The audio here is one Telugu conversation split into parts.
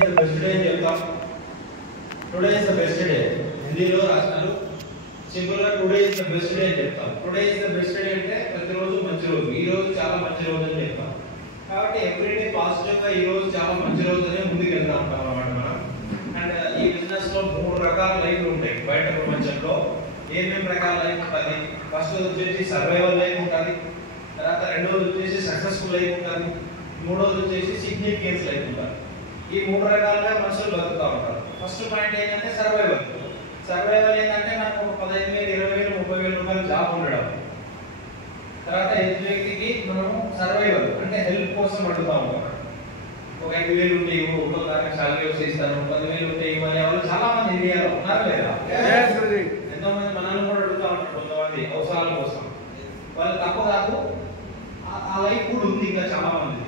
the best day అని చెప్తాం. Today is the best day. హిందీలో రాస్తారు. సింపుల్ గా today is the best day అని చెప్తాం. Today is the best day అంటే ప్రతిరోజు మంచి రోజు. ఈ రోజు చాలా మంచి రోజు అని చెప్తాం. కాబట్టి ఎవ్రీడే పాజిటివ్ గా ఈ రోజు చాలా మంచి రోజు అని ముందుకు వెళ్తా ఉంటాం అన్నమాట మనం. అండ్ ఈ బిజినెస్ లో 3 రకాల లైఫ్లు ఉంటాయి బయట ప్రపంచంలో. ఏమేమి రకాల లైఫ్ ఉంటుంది? ఫస్ట్ వచ్చేసి సర్వైవల్ లైఫ్ ఉంటుంది. తర్వాత రెండోది వచ్చేసి సక్సెస్ఫుల్ లైఫ్ ఉంటుంది. మూడోది వచ్చేసి సిగ్నిఫికెన్స్ లైఫ్ ఉంటుంది. ఈ 3 రకాలుగా మనుషులు బతుకుతూ ఉంటారు. ఫస్ట్ పాయింట్ ఏంటంటే సర్వైవల్. సర్వైవల్ ఏంటంటే నాకు 15,000, 20,000, 30,000 రూపాయలు జాబ్ ఉండడం. తర్వాత ఎదుటి వ్యక్తికి మనం సర్వైవల్ అంటే హెల్ప్ కోసం అడుగుతా ఉంటాం. ఒక 5,000 ఉంటే ఇవ్వు, ఒకటో తారీఖు సాలరీ వస్తే ఇస్తాను, 10,000 ఉంటే ఇవ్వని వాళ్ళు చాలా మంది ఇండియాలో ఉన్నారు లేదా? ఎంతో మంది మనల్ని కూడా అడుగుతా ఉంటారు కొంతమంది అవసరాల కోసం. వాళ్ళు తప్ప కాదు, ఆ లైఫ్ కూడా ఉంది ఇంకా చాలా మంది.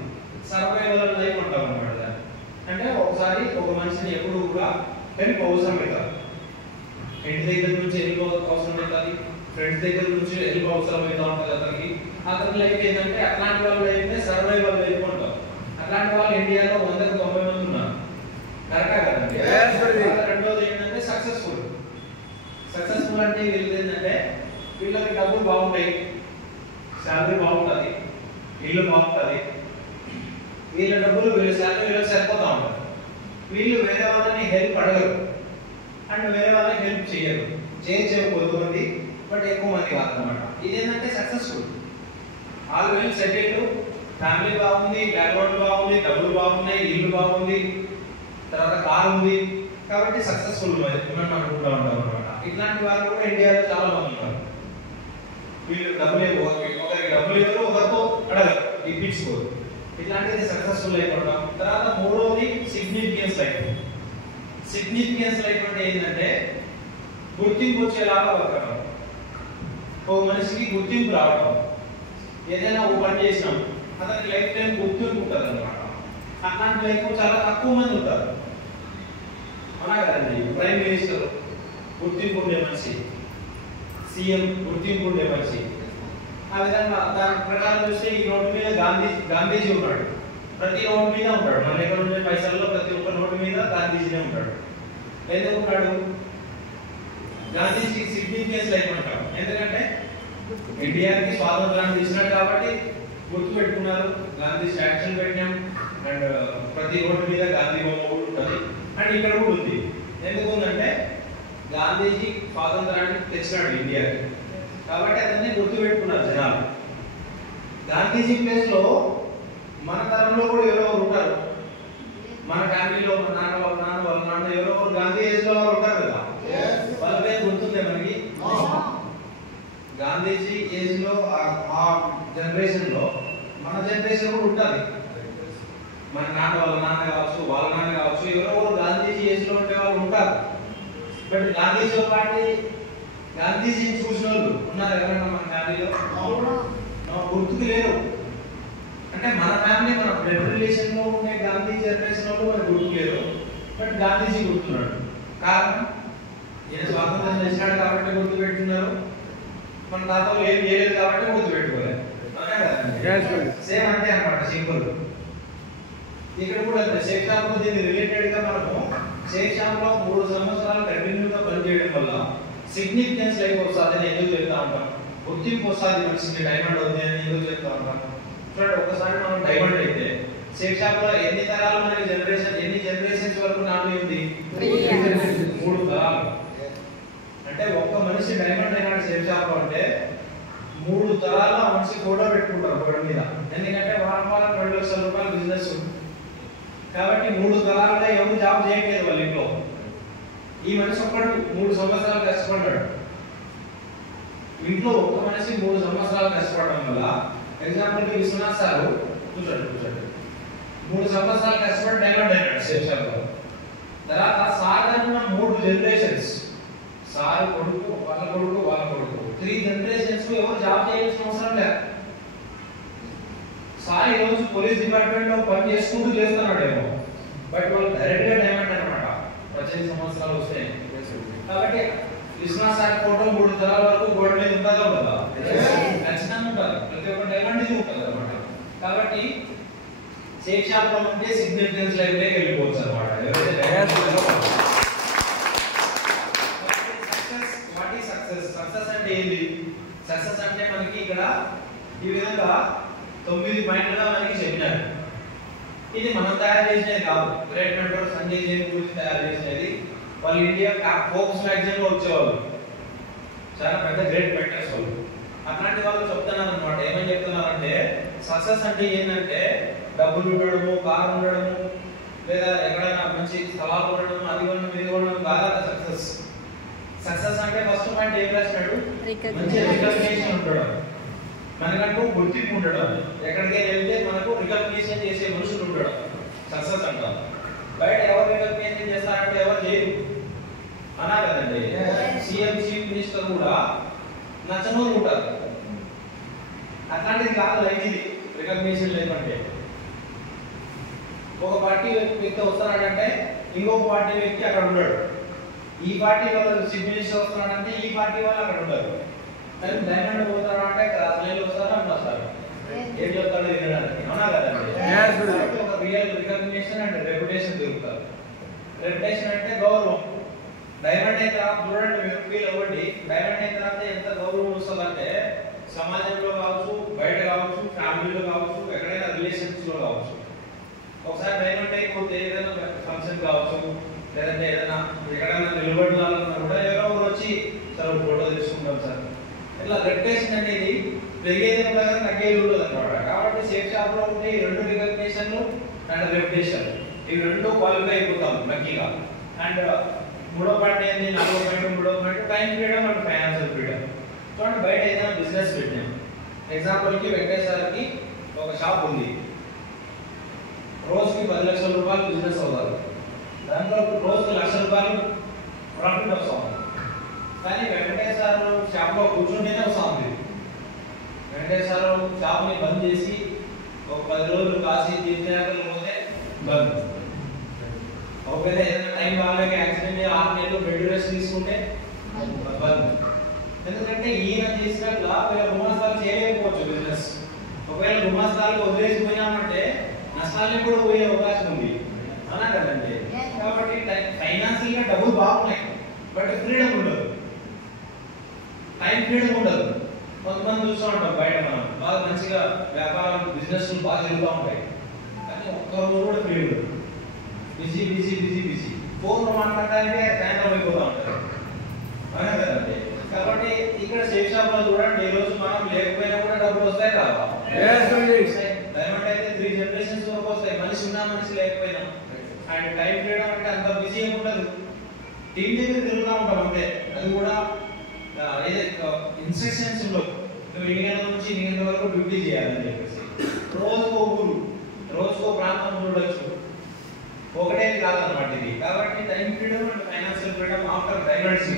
సర్వైవల్ లైఫ్ అంటాం అన్నమాట. అంటే ఒకసారి ఒక మనిషిని ఎప్పుడు కూడా హెల్ప్ అవసరం అవుతుంది. ఇంటి దగ్గర నుంచి హెల్ప్ అవసరం అవుతుంది, ఫ్రెండ్స్ దగ్గర నుంచి హెల్ప్ అవసరం అవుతూ ఉంటుంది అతనికి. అతని లైఫ్ ఏంటంటే అట్లాంటి వాళ్ళ లైఫ్నే సర్వైవల్ లైఫ్ అంటాం. అట్లాంటి వాళ్ళు ఇండియాలో 190 మంది ఉన్నారు. కరెక్టా కదండి? రెండోది ఏంటంటే సక్సెస్ఫుల్. సక్సెస్ఫుల్ అంటే వీళ్ళది ఏంటంటే వీళ్ళకి డబ్బులు బాగుంటాయి, శాలరీ బాగుంటుంది, ఇల్లు బాగుంటుంది, వీళ్ళ డబ్బులు వీళ్ళ శాలరీ వీళ్ళకి సరిపోతా ఉంటారు. వీళ్ళు వేరే వాళ్ళని హెల్ప్ అడగరు అండ్ వేరే వాళ్ళకి హెల్ప్ చేయరు. కొంతమంది బట్ ఎక్కువ మంది కాదనమాట. ఇదేంటంటే successful. All well settled, family బాగుంది, బ్యాక్గ్రౌండ్ బాగుంది, డబ్బులు బాగున్నాయి, ఇల్లు బాగుంది, తర్వాత కార్ ఉంది, కాబట్టి సక్సెస్ఫుల్ మనం అనుకుంటా ఉంటాం అనమాట. ఇట్లాంటి వాళ్ళు కూడా ఇండియాలో చాలా మంది ఉన్నారు. వీళ్ళు డబ్బులు ఒకరికి డబ్బులు ఇవ్వరు, ఒకరితో అడగరు, ఇప్పించుకోరు. ఇట్లాంటిది సక్సెస్ఫుల్ లైఫ్ అంటాం. తర్వాత మూడోది సిగ్నిఫికెన్స్ లైఫ్. సిగ్నిఫికెన్స్ లైఫ్ అంటే ఏంటంటే గుర్తింపు వచ్చేలాగా బతకడం. ఒక మనిషికి గుర్తింపు రావడం. ఏదైనా ఒక పని చేసినాం అతనికి లైఫ్ టైం గుర్తింపు ఉంటుంది అనమాట. అట్లాంటి లైఫ్ చాలా తక్కువ మంది ఉంటారు. అవునా కదండి? ప్రైమ్ మినిస్టర్ గుర్తింపు ఉండే మనిషి, సీఎం గుర్తింపు ఉండే మనిషి. ఆ విధంగా దాని ప్రకారం చూస్తే ఈ నోటు మీద గాంధీజీ ఉన్నాడు. ప్రతి నోటు మీద ఉంటాడు. మన దగ్గర ఉండే పైసల్లో ప్రతి ఒక్క నోటు మీద గాంధీజీనే ఉంటాడు. ఎందుకు ఉంటాడు? గాంధీజీ సిగ్నిఫికెన్స్ లైఫ్ అంటాం. ఎందుకంటే ఇండియాకి స్వాతంత్రాన్ని ఇచ్చినాడు కాబట్టి గుర్తు పెట్టుకున్నారు. గాంధీ స్టాచ్యూలు పెట్టినాం అండ్ ప్రతి నోటు మీద గాంధీ బొమ్మ కూడా ఉంటుంది. అండ్ ఇక్కడ కూడా ఉంది. ఎందుకు ఉందంటే గాంధీజీ స్వాతంత్రాన్ని తెచ్చినాడు ఇండియాకి, కాబట్టి అతన్ని గుర్తు పెట్టుకున్నారు జనాలు. గాంధీజీ ప్లేస్ లో మన తరంలో కూడా ఎవరో ఉంటారు. మన ఫ్యామిలీలో మన నాన్న వాళ్ళ నాన్న ఎవరో గాంధీ ఏజ్ లో వాళ్ళు ఉంటారు కదా. వాళ్ళ పేరు గుర్తుందే మనకి. గాంధీజీ ఏజ్ లో ఆ జనరేషన్ లో మన జనరేషన్ కూడా ఉంటుంది. మన నాన్న వాళ్ళ నాన్న కావచ్చు, వాళ్ళ నాన్న కావచ్చు, ఎవరో గాంధీజీ ఏజ్ లో ఉండే వాళ్ళు ఉంటారు. బట్ గాంధీజీ పార్టీ గాంధీజీని చూసిన వాళ్ళు ఉన్నారు ఎవరైనా మన ఫ్యామిలీలో? గుర్తుకు లేరు. అంటే మన ఫ్యామిలీ మన బ్లడ్ రిలేషన్ లో ఉండే గాంధీ జనరేషన్ వాళ్ళు మనకు గుర్తు లేరు, బట్ గాంధీజీ గుర్తున్నాడు. కారణం ఈయన స్వాతంత్రం చేసినాడు కాబట్టి గుర్తు పెట్టున్నారు. మన తాతలు ఏం చేయలేదు కాబట్టి గుర్తు పెట్టుకోలేదు. సేమ్ అంతే అనమాట, సింపుల్. ఇక్కడ కూడా షేక్ షాప్ దీనికి రిలేటెడ్ గా మనము షేక్ షాప్ లో 3 సంవత్సరాలు కంటిన్యూగా పనిచేయడం వల్ల సిగ్నిఫికెన్స్ లైఫ్ వస్తుందని ఎందుకు చెప్తా ఉంటాం? గుర్తింపు వస్తుంది మనిషికి, డైమండ్ అవుతుంది అని ఎందుకు చెప్తా ఉంటాం? చూడండి, ఒకసారి మనం డైమండ్ అయితే షేక్ షాప్ లో ఎన్ని తరాలు మనకి ఎన్ని జనరేషన్స్ వరకు నాలుగు ఉంది? 3 తరాలు. అంటే ఒక్క మనిషి డైమండ్ అయినాడు షేక్ షాప్ లో అంటే 3 తరాలు ఆ మనిషి ఫోటో పెట్టుకుంటారు గోడ మీద. ఎందుకంటే వారం 2 లక్షల రూపాయల బిజినెస్. కాబట్టి 3 తరాలుగా ఎవరు జాబ్ చేయట్లేదు వాళ్ళ ఇంట్లో. ఈ మనిషి ఒక్కడు 3 సంవత్సరాలు కష్టపడ్డాడు. ఇంట్లో ఒక్క మనిషి 3 సంవత్సరాలు కష్టపడడం వల్ల, ఎగ్జాంపుల్ విశ్వనాథ్ సారు కూర్చోండి 3 సంవత్సరాలు కష్టపడి డైమండ్ అయినాడు షేక్ షాప్ లో. తర్వాత సాధారణ 3 జనరేషన్స్, సారు కొడుకు, వాళ్ళ కొడుకు, వాళ్ళ కొడుకు, 3 జనరేషన్స్ ఎవరు జాబ్ చేయాల్సిన అవసరం లేదు. సార్ ఈరోజు పోలీస్ డిపార్ట్మెంట్ లో పని చేసుకుంటూ చేస్తున్నాడేమో, బట్ వాళ్ళు డైరెక్ట్ గా డైమండ్ అనమాట 18 సంవత్సరాలు వస్తాయి. కాబట్టి విశ్వనాథ్ సార్ ఫోటో 3 తరాల వరకు గోడ మీద ఉంటుందా కదా? ఖచ్చితంగా ఉంటుంది. ప్రతి ఒక్క డైమండ్ ఇది ఉంటుంది అనమాట. కాబట్టి షేక్ షాప్ లో ఉంటే సిగ్నిఫికెన్స్ లైఫ్ లోకి వెళ్ళిపోవచ్చు అనమాట. ఇది మనం తయారు చేసినది కాదు, గ్రేట్ మెంటర్ సంజయ్ జైన్ గురించి తయారు చేసినది. వాళ్ళు ఇండియా ఫోకస్ మ్యాగజైన్ లో వచ్చేవాళ్ళు, చాలా పెద్ద గ్రేట్ మెంటర్స్ వాళ్ళు. అట్లాంటి వాళ్ళు చెప్తున్నారు అనమాట. ఏమని చెప్తున్నారంటే సక్సెస్ అంటే ఏంటంటే డబ్బులు ఉండడము, కారు ఉండడము, లేదా ఎక్కడైనా మంచి స్థలాలు ఉండడం, అది ఉండడం, ఇది ఉండడం కాదు సక్సెస్. సక్సెస్ అంటే ఫస్ట్ పాయింట్ ఏం రాసినాడు, మంచి రికగ్నిషన్ ఉండడం, మనకంటూ గుర్తింపు ఉండడం, ఎక్కడికి వెళ్తే మనకు రికగ్నిషన్ చేసే మనుషులు ఉండడం సక్సెస్ అంటాం. బయట ఎవరు రికగ్నిషన్ చేస్తారంటే ఎవరు చేయరు అన్నా కదండి. సీఎం చీఫ్ మినిస్టర్ కూడా నచ్చని ఉంటారు. అట్లాంటిది కాదు లైఫ్ ఇది, రికగ్నిషన్ లేకుంటే. ఒక పార్టీ వ్యక్తి వస్తున్నాడంటే ఇంకొక పార్టీ వ్యక్తి అక్కడ ఉన్నాడు. ఈ పార్టీ వాళ్ళు చీఫ్ మినిస్టర్ వస్తున్నాడంటే ఈ పార్టీ వాళ్ళు అక్కడ ఉండరు. కానీ డైమండ్ పోతాడు అంటే అసలు వస్తారా అని వస్తారు, ఏం చెప్తాడో వినడానికి. అవునా కదండి. ఒక రియల్ రికగ్నిషన్ అండ్ రెప్యుటేషన్ దొరుకుతారు. రెప్యుటేషన్ అంటే గౌరవం. డైమండ్ అయిన తర్వాత చూడండి, మీరు ఫీల్ అవ్వండి, డైమండ్ అయిన తర్వాత ఎంత గౌరవం వస్తుందంటే సమాజంలో కావచ్చు, బయట కావచ్చు, ఫ్యామిలీలో కావచ్చు, ఎక్కడైనా రిలేషన్స్ లో కావచ్చు. ఒకసారి డైమండ్ అయిపోతే ఏదైనా ఫంక్షన్ కావచ్చు, లేదంటే ఏదైనా ఎక్కడైనా నిలబడాలన్నా కూడా ఎవరో ఒకరు వచ్చి సార్ ఫోటో తీసుకుంటాం సార్. ఇట్లా రెప్యుటేషన్ అనేది పెరిగేది కదా, తగ్గేది ఉండదు అనమాట. కాబట్టి సేఫ్ షాప్ లో ఉంటే ఈ రెండు రికగ్నిషన్లు అండ్ రెప్యుటేషన్, ఇవి రెండు క్వాలిఫై అయిపోతాం లక్కీగా. అండ్ మూడో పాయింట్ ఏంటి, నాలుగో పాయింట్, మూడో point time freedom and financial freedom. చూడండి, బయట ఏదైనా బిజినెస్ పెట్టాం. ఎగ్జాంపుల్కి వెంకటేశ్వరకి ఒక షాప్ ఉంది, రోజుకి 10 లక్షల రూపాయలు బిజినెస్ అవుతారు. దాంట్లో రోజుకి 1 లక్ష రూపాయలు ప్రాఫిట్ వస్తుంది. కానీ వెంకటేశ్వర షాప్లో కూర్చుంటేనే వస్తుంది. వెంకటేశ్వర షాప్ని బంద్ చేసి ఒక 10 రోజులు కాసి తీర్థయాత్రలు పోతే బంద్. ఒకవేళ ఏదైనా టైం బాగాలేక యాక్సిడెంట్ 6 నెలలు బెడ్ రెస్ట్ తీసుకుంటే బంద్. ఎందుకంటే ఈయన చేసినట్లా వీళ్ళ గుమాస్తాలు చేయలేకపోవచ్చు బిజినెస్. ఒకవేళ గుమాస్తాలు వదిలేసిపోయినామంటే నష్టాలు కూడా పోయే అవకాశం ఉంది, అన్నా కదండి. కాబట్టి ఫైనాన్షియల్ గా డబ్బులు బాగున్నాయి, బట్ ఫ్రీడమ్ ఉండదు, టైం ఫ్రీడమ్ ఉండదు. కొంతమంది చూస్తూ ఉంటాం బయట, మనం బాగా మంచిగా వ్యాపారం బిజినెస్ బాగా జరుగుతూ ఉంటాయి, కానీ ఒక్కరోజు కూడా ఫ్రీ ఉండదు. Busy busy busy busy, phone మాట్లాడడానికి సాయంత్రం అయిపోతూ ఉంటారు, అవునా కదండి. కాబట్టి ఇక్కడ సేఫ్ షాప్ లో చూడండి, ఈ రోజు మనం లేకపోయినా కూడా డబ్బులు వస్తాయి రావా? డైమండ్ అయితే 3 జనరేషన్స్ వరకు వస్తాయి, మనిషి ఉన్నా మనిషి లేకపోయినా. అండ్ టైం ఫ్రీడమ్ అంటే అంత బిజీ ఏమి ఉండదు, టీం దగ్గర తిరుగుతూ ఉంటాం అంతే. అది కూడా ఇన్స్ట్రక్షన్స్ ఉండవు, నువ్వు ఇన్ని గంటల నుంచి ఇన్ని గంటల వరకు డ్యూటీ చేయాలని చెప్పేసి. రోజుకో ఊరు, రోజుకో ప్రాంతం చూడొచ్చు, ఒకటే కాదన్నమాట ఇది. కాబట్టి time freedom and financial freedom after diamonds.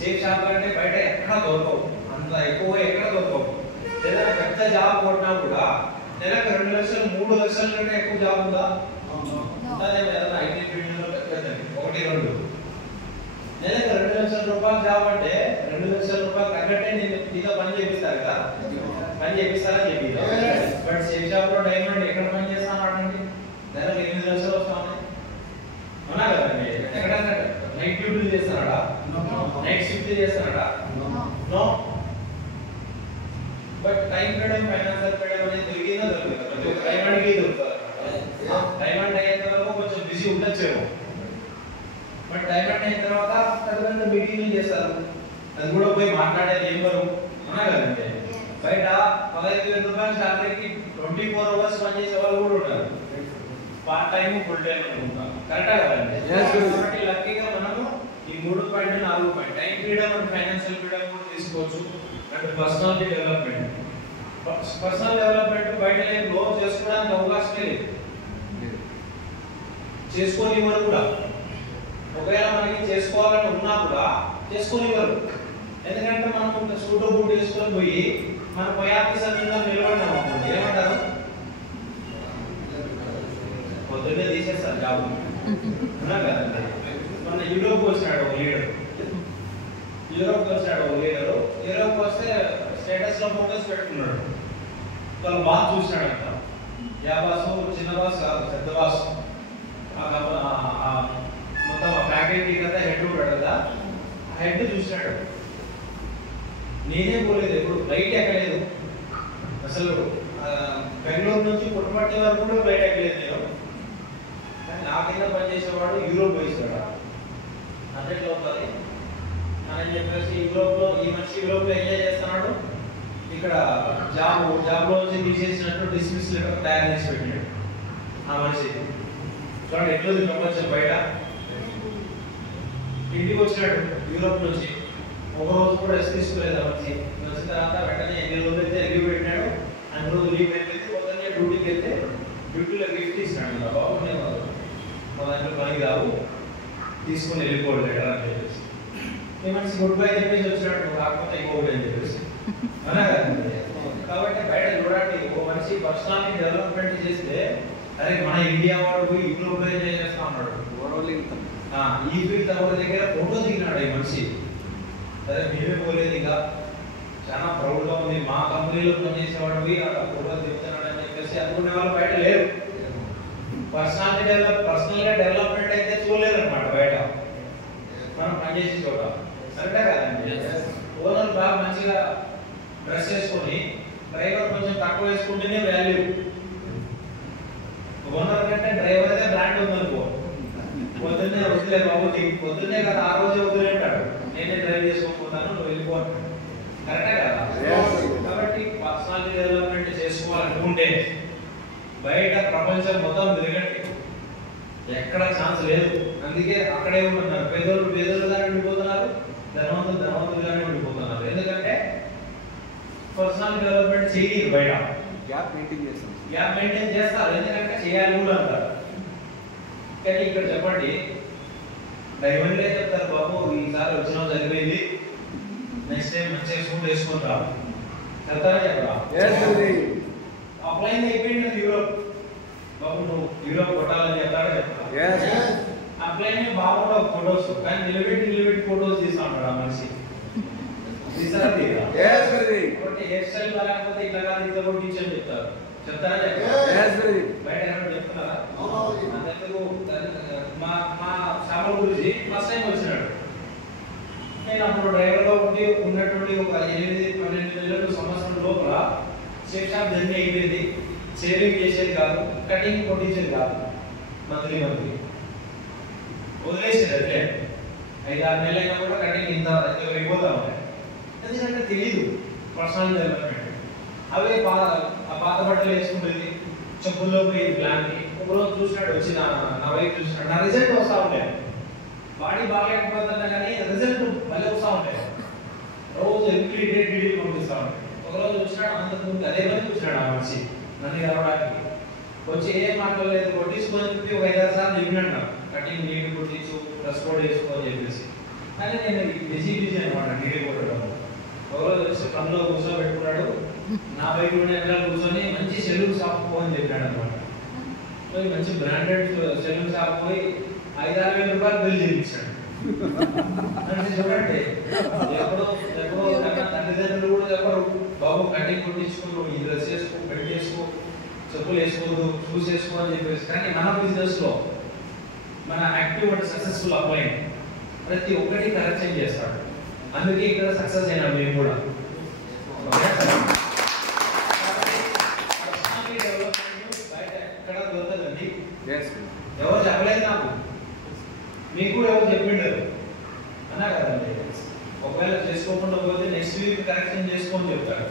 Safe shop అంటే బయట ఎక్కడ దొరకవు, అంత ఎక్కువ ఎక్కడ దొరకవు. ఏదైనా పెద్ద జాబ్ కొట్టినా కూడా నెలకు 2 లక్షలు 3 లక్షల కంటే ఎక్కువ జాబ్ ఉందా? ఏదైనా ఐటీ ఫీల్డ్ లో పెద్దది 1 2 నెలకు 2 లక్షల రూపాయల జాబ్ అంటే 2 లక్షల రూపాయలు తగ్గట్టే నేను ఇదో పని చేపిస్తారు కదా, పని చేపిస్తారని చెప్పి. బట్ సేఫ్ షాప్ లో డైమండ్ ఎక్కడ పని చేస్తానండి, నెలకు 8 లక్షలు వస్తాయి, అవునా కదండి. ఎక్కడైనా నైట్ డ్యూటీలు చేస్తున్నాడా, నైట్ షిఫ్ట్ చేస్తున్నాడా? No. But time freedom financial freedom అనేది దొరికిందా దొరకదు, ప్రతి ఒక్క డైమండ్కి దొరుకుతుంది. డైమండ్ అయిన తర్వాత కొంచెం బిజీ ఉండొచ్చేమో, బట్ డైమండ్ అయిన తర్వాత పెద్ద మీటింగ్లు చేస్తారు, అది కూడా పోయి మాట్లాడేది ఏం వరకు, అవునా కదండి. బయట 15,000 రూపాయల శాలరీకి 24 అవర్స్ పనిచేసే వాళ్ళు కూడా ఉంటారు, పార్ట్ టైం ఫుల్ టైం అనుకుంటాం, కరెక్టా కదండి. కాబట్టి లక్కీగా మనము ఈ 3 point 4 point time freedom and financial freedom కూడా తీసుకోవచ్చు. And personality development, personal development బయట లైఫ్లో చేసుకోవడానికి అవకాశమే లేదు, చేసుకోనివ్వరు కూడా. ఒకవేళ మనకి చేసుకోవాలని ఉన్నా కూడా చేసుకోనివ్వరు. ఎందుకంటే మనం సూటు బూట్ వేసుకొని పోయి మన పై ఆఫీసర్ మీద నిలబడినాం అనుకోండి, ఏమంటారు? పొద్దున్నే తీసేస్తారు జాబ్, ఉన్నా కదండి. మన యూరోప్ వచ్చినాడు ఒక లీడర్, యూరోప్ వస్తే స్టేటస్ లో ఫోకస్ పెట్టుకున్నాడు. వాళ్ళ బాస్ చూసినాడు అంట, యా బాస్, చిన్న బాస్ కాదు, పెద్ద బాస్, మొత్తం ఆ ఫ్యాకల్టీ కదా హెడ్ ఉంటాడు కదా, ఆ హెడ్ చూసినాడు. నేనే పోలేదు, ఎప్పుడు ఫ్లైట్ ఎక్కలేదు, అసలు బెంగళూరు నుంచి పుట్టపర్తి వరకు కూడా ఫ్లైట్ ఎక్కలేదు నేను. నా కింద పనిచేసేవాడు యూరోప్ వేసాడు అంటే ఎట్లా అవుతుంది అని చెప్పేసి యూరోప్లో ఈ మనిషి యూరోప్లో ఎంజాయ్ చేస్తున్నాడు, ఇక్కడ జాబ్లో నుంచి తీసేసినట్టు డిస్మిస్ లెటర్ తయారు చేసి పెట్టినాడు ఆ మనిషి. చూడండి ఎట్లుంది ప్రపంచం బయట. ఇంటికి వచ్చినాడు యూరోప్ నుంచి, ఒక రోజు కూడా రెస్ట్ తీసుకోలేదు ఆ మనిషి. వచ్చిన తర్వాత వెంటనే ఎన్ని రోజులు అయితే లీవ్ పెట్టినాడు, అన్ని రోజులు లీవ్ పెట్టేసి పొద్దున్నే డ్యూటీకి వెళ్తే డ్యూటీలో గిఫ్ట్ ఇచ్చినాడు. బాబు నేను మా దాంట్లో పనికి రావు, తీసుకుని వెళ్ళిపోడు లెటర్ అని చెప్పేసి. ఈ మనిషి గుడ్ బై చెప్పేసి వచ్చినాడు, కాకపోతే ఇంకోటి అని చెప్పేసి అనా కదండి. కాబట్టి బయట చూడండి, ఓ మనిషి పర్సనాలిటీ డెవలప్మెంట్ చేస్తే అరే మన ఇండియా వాడు పోయి యూరోప్లో ఎంజాయ్ చేస్తా ఉన్నాడు. ఈ ఫీల్డ్ తమ దగ్గర ఫోటో దిగినాడు ఈ మనిషి. అదే మేమే పోలేదు, ఇంకా చాలా ప్రౌడ్గా ఉంది, మా కంపెనీలో పనిచేసేవాడు పోయి అక్కడ ఫోటో దిగుతున్నాడు అని చెప్పేసి అనుకునే వాళ్ళు బయట లేరు. పర్సనల్గా డెవలప్మెంట్ అయితే చూడలేదు అనమాట బయట మనం పనిచేసే చోట. కరెక్టే కదండి. ఓనర్ బాగా మంచిగా డ్రెస్ వేసుకొని డ్రైవర్ కొంచెం తక్కువ వేసుకుంటేనే వాల్యూ. ఓనర్ కంటే డ్రైవర్ అయితే బ్రాండ్ ఉందనుకో, పొద్దున్నే వదిలే బాబు, పొద్దున్నే కదా ఆ రోజే వదిలేంటాడు, నేనే డ్రైవ్ చేసుకోకపోతాను నువ్వు వెళ్ళిపో. కరెక్టే కదా. కాబట్టి పర్సనాలిటీ డెవలప్మెంట్ చేసుకోవాలనుకుంటే బయట ప్రపంచం మొత్తం తిరగండి, ఎక్కడ ఛాన్స్ లేదు. అందుకే అక్కడే ఉంటున్నారు. పేదోళ్ళు పేదోళ్ళుగానే ఉండిపోతున్నారు, ధనవంతులు ధనవంతులుగానే ఉండిపోతున్నారు. ఎందుకంటే పర్సనల్ డెవలప్మెంట్ చేయలేదు బయట. గ్యాప్ మెయింటైన్ చేస్తారు, ఎందుకంటే చేయాలి కూడా అంటారు. కానీ ఇక్కడ చెప్పండి, డైమండ్లే చెప్తారు బాబు ఈసారి వచ్చిన సరిపోయింది, నెక్స్ట్ టైం మంచిగా సూట్ వేసుకుంటాం చెప్తారా చెప్పరా? అప్లైన్ అయిపోయింది యూరోప్, బాబు నువ్వు యూరోప్ కొట్టాలని చెప్తారా చెప్తారా? అప్లైన్ బాగుండవు ఫొటోస్, కానీ నిలబెట్టి ఫొటోస్ తీస్తా ఉంటాడు ఆ మనిషి. కాబట్టి హెయిర్ స్టైల్ లేకపోతే ఇట్లా కాదు ఇట్లా కొట్టించని చెప్తారు. చెప్తారా చెప్పారు? బయట ఏమైనా చెప్తున్నారా? అంతెందుకు మా శ్యామల గురించి ఫస్ట్ టైం వచ్చినాడు. నేను అప్పుడు డ్రైవర్గా ఉన్నటువంటి ఒక 8-12 నెలలు సంవత్సరం లోపల షేప్ షాప్ జర్నీ అయిపోయింది. సేవింగ్ చేసేది కాదు, కటింగ్ కొట్టించేది కాదు, మంత్లీ వదిలేసేది. అట్లే 5-6 నెలలు అయినా కూడా కటింగ్ ఇంత అయిపోతా ఉంటాయి. ఎందుకంటే తెలీదు పర్సనల్ డెవలప్మెంట్. అవే ఆ పాత బట్టలు వేసుకుంటుంది, చెప్పుల్లో పోయి ప్లాన్కి. ఒకరోజు చూసినాడు, వచ్చి నా వైపు చూసినాడు, నా రిజల్ట్ వస్తూ ఉంటాయి. బాడీ బాగాలేకపోతున్నా కానీ రిజల్ట్ మళ్ళీ వస్తూ ఉంటాయి. రోజు ఎవ్రీ డే డీటెయిల్ పంపిస్తూ ఉంటాయి. ఒకరోజు వచ్చినాడు, అంతకుముందు అదే పని చూసినాడు ఆ మనిషి నన్ను రావడానికి. వచ్చి ఏం మాట్లాడలేదు, కొట్టించుకొని చెప్పి ఒక 5-6 సార్లు చెప్పినాడు నాకు, కటింగ్ నీట్ కొట్టించు, డ్రెస్ కోడ్ వేసుకో అని చెప్పేసి. కానీ నేను బిజీ అనమాట డీటెయిల్ కొట్టడం. ఒకరోజు వచ్చి పనిలో కూర్చోబెట్టుకున్నాడు, నా బైక్ కూర్చొని మంచి సెలూన్ షాప్ అని చెప్పాడు అనమాట. మంచి బ్రాండెడ్ సెలూన్ షాప్ పోయి 5-6 వేల రూపాయలు బిల్ చేయించాడు. అంటే చూడండి, ఎప్పుడో తల్లిదండ్రులు కూడా చెప్పరు బాబు కటింగ్ కొట్టించుకో, ఈ డ్రెస్ వేసుకో, బెల్ట్ వేసుకో, చెప్పులు వేసుకోదు, షూస్ వేసుకో అని చెప్పేసి. కానీ మన బిజినెస్ లో మన యాక్టివ్ అండ్ సక్సెస్ఫుల్ అప్లైన్ ప్రతి ఒక్కటి కరెక్షన్ చేస్తాడు. అందుకే ఇక్కడ సక్సెస్ అయినా మేము కూడా. బయట ఎక్కడ దొరకదండి, ఎవరు చెప్పలేదు నాకు, మీకు కూడా ఎవరు చెప్పిండరు అన్నా కదండి. ఒకవేళ చేసుకోకుండా పోతే నెక్స్ట్ వీక్ కరెక్షన్ చేసుకొని చెప్తాడు.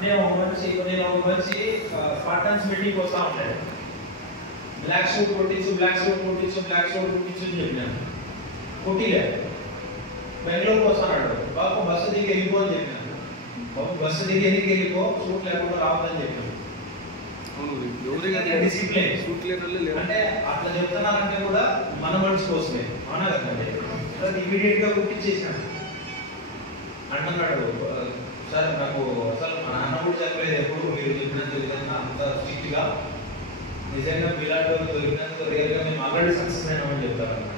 నేను ఒక మంచి స్పార్టన్స్ మీటింగ్ వస్తూ ఉంటాడు. బ్లాక్ షూట్ కొట్టించు అని చెప్పినాను, కొట్టిలేదు. బెంగళూరుకి వస్తున్నాడు, బాబు బస్సు దిగి వెళ్ళిపో అని చెప్పినాను. బాబు బస్సు దిగి ఎందుకు వెళ్ళిపో, షూట్ లేకుండా రావద్దని చెప్పాను. డిసిప్లిన్ అంటే అట్లా చెప్తున్నారంటే కూడా మన మనసు కోసమే, అవునా కదండి. ఇమీడియట్ గా కుట్టించేసాను. అంటున్నాడు, సార్ నాకు అసలు మా నాన్న కూడా చెప్పలేదు ఎప్పుడు మీరు చెప్పినంత విధంగా అంత స్ట్రిక్ట్ గా. నిజంగా మీలాంటి వాళ్ళు దొరికినంత రేర్ గా మేము ఆల్రెడీ సక్సెస్ అయినామని చెప్తారు అనమాట.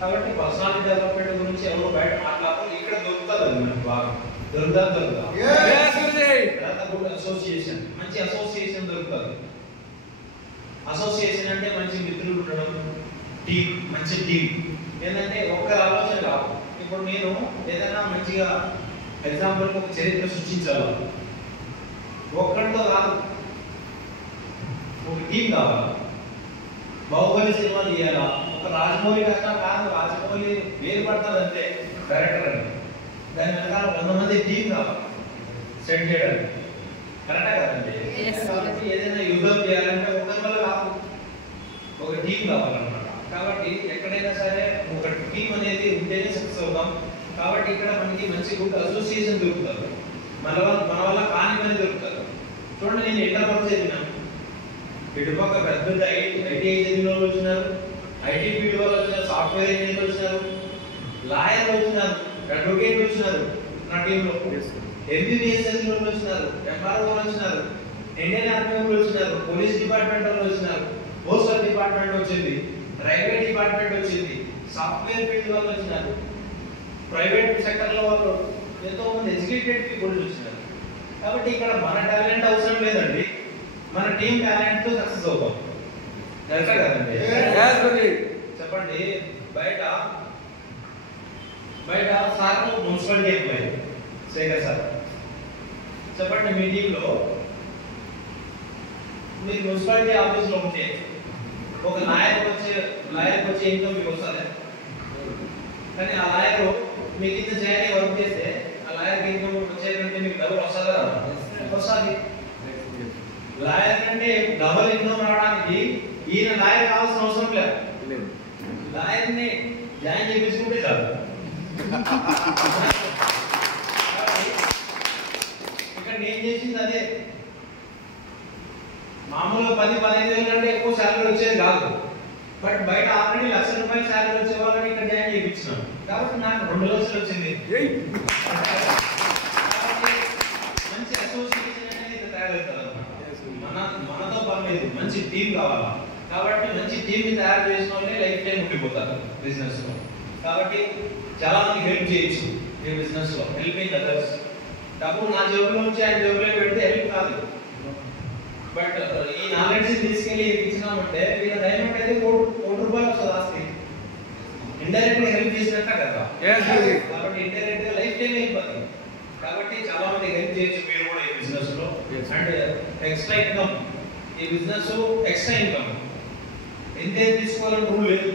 కాబట్టి పర్సనాలిటీ డెవలప్మెంట్ గురించి ఎవరు బయట మాట్లాడతారు, ఇక్కడ దొరుకుతుంది అది మనకు బాగా దొరుకుతా. అసోసియేషన్, మంచి అసోసియేషన్ దొరుకుతుంది. అసోసియేషన్ అంటే మంచి మిత్రులు ఉండడం, టీం, మంచి టీం. ఏంటంటే ఒక్కరి ఆలోచన కాదు. ఇప్పుడు నేను ఏదైనా మంచిగా ఎగ్జాంపుల్ ఒక చరిత్ర సృష్టించాలి, ఒక్కడితో కాదు, ఒక టీం కావాలి. బాహుబలి సినిమా తీయాలా, ఒక రాజమౌళి కన్నా కాదు, రాజమౌళి వేరు పడుతుంది అంతే డైరెక్టర్ అని. దాని వెనకాల 100 మంది టీం కావాలి సెట్ చేయడానికి. కరెక్టా కదండి? కాబట్టి ఏదైనా యుద్ధం చేయాలంటే ఒకరి వల్ల కాదు, ఒక టీం కావాలన్నమాట. కాబట్టి ఎక్కడైనా సరే ఒక టీం అనేది ఉంటేనే సక్సెస్ అవుతాం. కాబట్టి ఇక్కడ మనకి మంచి గుడ్ అసోసియేషన్ దొరుకుతారు, మన వల్ల కాని పని దొరుకుతారు. చూడండి, నేను ఇంటర్ వరకు చదివినాను, ఇటుపక్క పెద్ద పెద్ద ఐటీ చదివిన వాళ్ళు వచ్చినారు, ఐటీ ఫీల్డ్ వాళ్ళు వచ్చినారు, సాఫ్ట్వేర్ ఇంజనీర్లు వచ్చినారు, లాయర్లు వచ్చినారు, అడ్వకేట్ వచ్చినారు నా టీంలో, ఎంబీబీఎస్ చదివిన వాళ్ళు వచ్చినారు, ఎంఆర్ఓ వచ్చినారు, ఇండియన్ ఆర్మీ వాళ్ళు వచ్చినారు, పోలీస్ డిపార్ట్మెంట్ వాళ్ళు వచ్చినారు, పోస్టల్ డిపార్ట్మెంట్ వచ్చింది, రైల్వే డిపార్ట్మెంట్ వచ్చింది, సాఫ్ట్వేర్ ఫీల్డ్ వాళ్ళు వచ్చినారు, ప్రైవేట్ సెక్టర్ లో వాళ్ళు ఎంతో మంది ఎడ్యుకేటెడ్ పీపుల్ వచ్చినారు. కాబట్టి ఇక్కడ మన టాలెంట్ అవసరం లేదండి, మన టీం టాలెంట్ తో సక్సెస్ అవుతాం. తెలుసా కదండి? చెప్పండి, బయట sir municipality employee Shekhar sir, చెప్పండి మీ టీంలో మీరు మున్సిపాలిటీ ఆఫీస్ లో ఉంటే ఒక లాయర్ వచ్చే ఇన్కమ్ మీకు వస్తుంది. కానీ ఆ లాయర్ మీ కింద చేయాలి వర్క్ చేస్తే ఆ లాయర్ ఇన్కమ్ వచ్చేదంటే మీకు డబ్బులు వస్తుందా? వస్తుంది. లాయర్ కంటే డబుల్ ఇన్కమ్ రావడానికి ఈయన లాయర్ కావాల్సిన అవసరం లేదు, లాయర్ ని జాయిన్ చేయించుకుంటే చాలు. ఇక్కడ నేను చేసింది అదే. మామూలుగా 10-15 వేల కంటే ఎక్కువ శాలరీ వచ్చేది కాదు, బట్ బయట ఆల్రెడీ ₹1,00,000 శాలరీ వచ్చే వాళ్ళని ఇక్కడ జాయిన్ చేయించినాను. కాబట్టి నాకు 2 లక్షలు వచ్చింది. మంచి అసోసియేషన్ అనేది ఇక్కడ తయారవుతుంది అన్నమాట. మనతో పని లేదు, మంచి టీం కావాలా. కాబట్టి మంచి టీం ని తయారు చేసిన వాళ్ళే లైఫ్ టైం ఉండిపోతారు బిజినెస్ లో. కాబట్టి చాలా మంది హెల్ప్ చేయొచ్చు ఈ బిజినెస్ లో, హెల్పింగ్ అదర్స్. డబ్బు నా జేబులో నుంచి ఆయన జేబులో పెడితే హెల్ప్ కాదు, బట్ ఈ నాలెడ్జ్ తీసుకెళ్లి ఇచ్చినామంటే వీళ్ళ డైమండ్ అయితే ₹1,00,00,000 వస్తుంది ఆస్తి. ఇండైరెక్ట్ గా హెల్ప్ చేసినట్ట కదా. కాబట్టి ఇండైరెక్ట్ గా లైఫ్ టైం అయిపోతుంది. కాబట్టి చాలా మంది హెల్ప్ చేయొచ్చు మీరు కూడా ఈ బిజినెస్ లో. అండ్ ఎక్స్ట్రా ఇన్కమ్, ఈ బిజినెస్ ఎక్స్ట్రా ఇన్కమ్ ఎంతే తీసుకోవాలని రూల్ లేదు.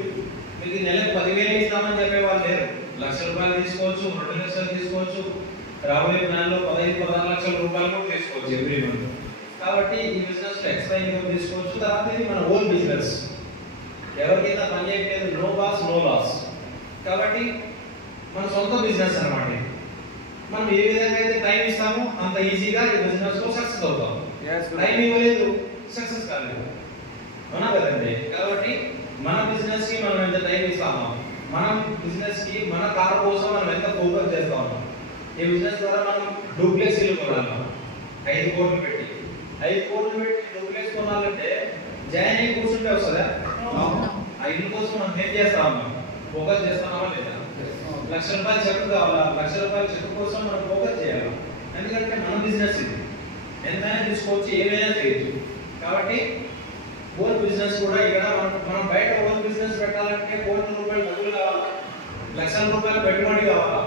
మీకు నెలకు 10,000 ఇస్తామని చెప్పే వాళ్ళు లేరు. ₹1,00,000 తీసుకోవచ్చు, 2 లక్షలు తీసుకోవచ్చు, రాబోయే ప్లాన్ లో 15-16 లక్షల రూపాయలు కూడా తీసుకోవచ్చు ఎవ్రీ మంత్. కాబట్టి ఈ బిజినెస్ లో ఎక్స్ట్రా ఇన్కమ్ తీసుకోవచ్చు. తర్వాత ఇది మన ఓన్ బిజినెస్, ఎవరికైనా పని చేయట్లేదు, నో బాస్ నో లాస్. కాబట్టి మన సొంత బిజినెస్ అన్నమాట. మనం ఏ విధంగా అయితే టైం ఇస్తామో అంత ఈజీగా ఈ బిజినెస్ లో సక్సెస్ అవుతాం. టైం ఇవ్వలేదు, సక్సెస్ కాలేదు, అవునా కదండి? కాబట్టి మన బిజినెస్ కి మనం ఎంత టైం ఇస్తామో, మన బిజినెస్ కి మన కార్ కోసం మనం ఎంత ఫోకస్ చేస్తా ఉన్నాం. ఈ బిజినెస్ ద్వారా మనం డూప్లెక్స్ ఇల్లు కొనాలి, 5 కోట్లు పెట్టి 5 కోట్లు పెట్టి డూప్లెక్స్ కొనాలంటే జాయిన్ అయ్యి కూర్చుంటే వస్తుందా? ఆ ఇల్లు కోసం మనం ఏం చేస్తా ఉన్నాం, ఫోకస్ చేస్తున్నామా లేదా? ₹1,00,000 చెక్ కావాలా, ₹1,00,000 చెక్ కోసం మనం ఫోకస్ చేయాలి. ఎందుకంటే మన బిజినెస్ ఇది, ఎంతైనా తీసుకోవచ్చు, ఏమైనా చేయొచ్చు. కాబట్టి ఓన్ బిజినెస్ కూడా ఇక్కడ మనం బయట ఓన్ బిజినెస్ పెట్టాలంటే ₹1,00,00,000 డబ్బులు కావాలా, ₹1,00,000 పెట్టుబడి కావాలా,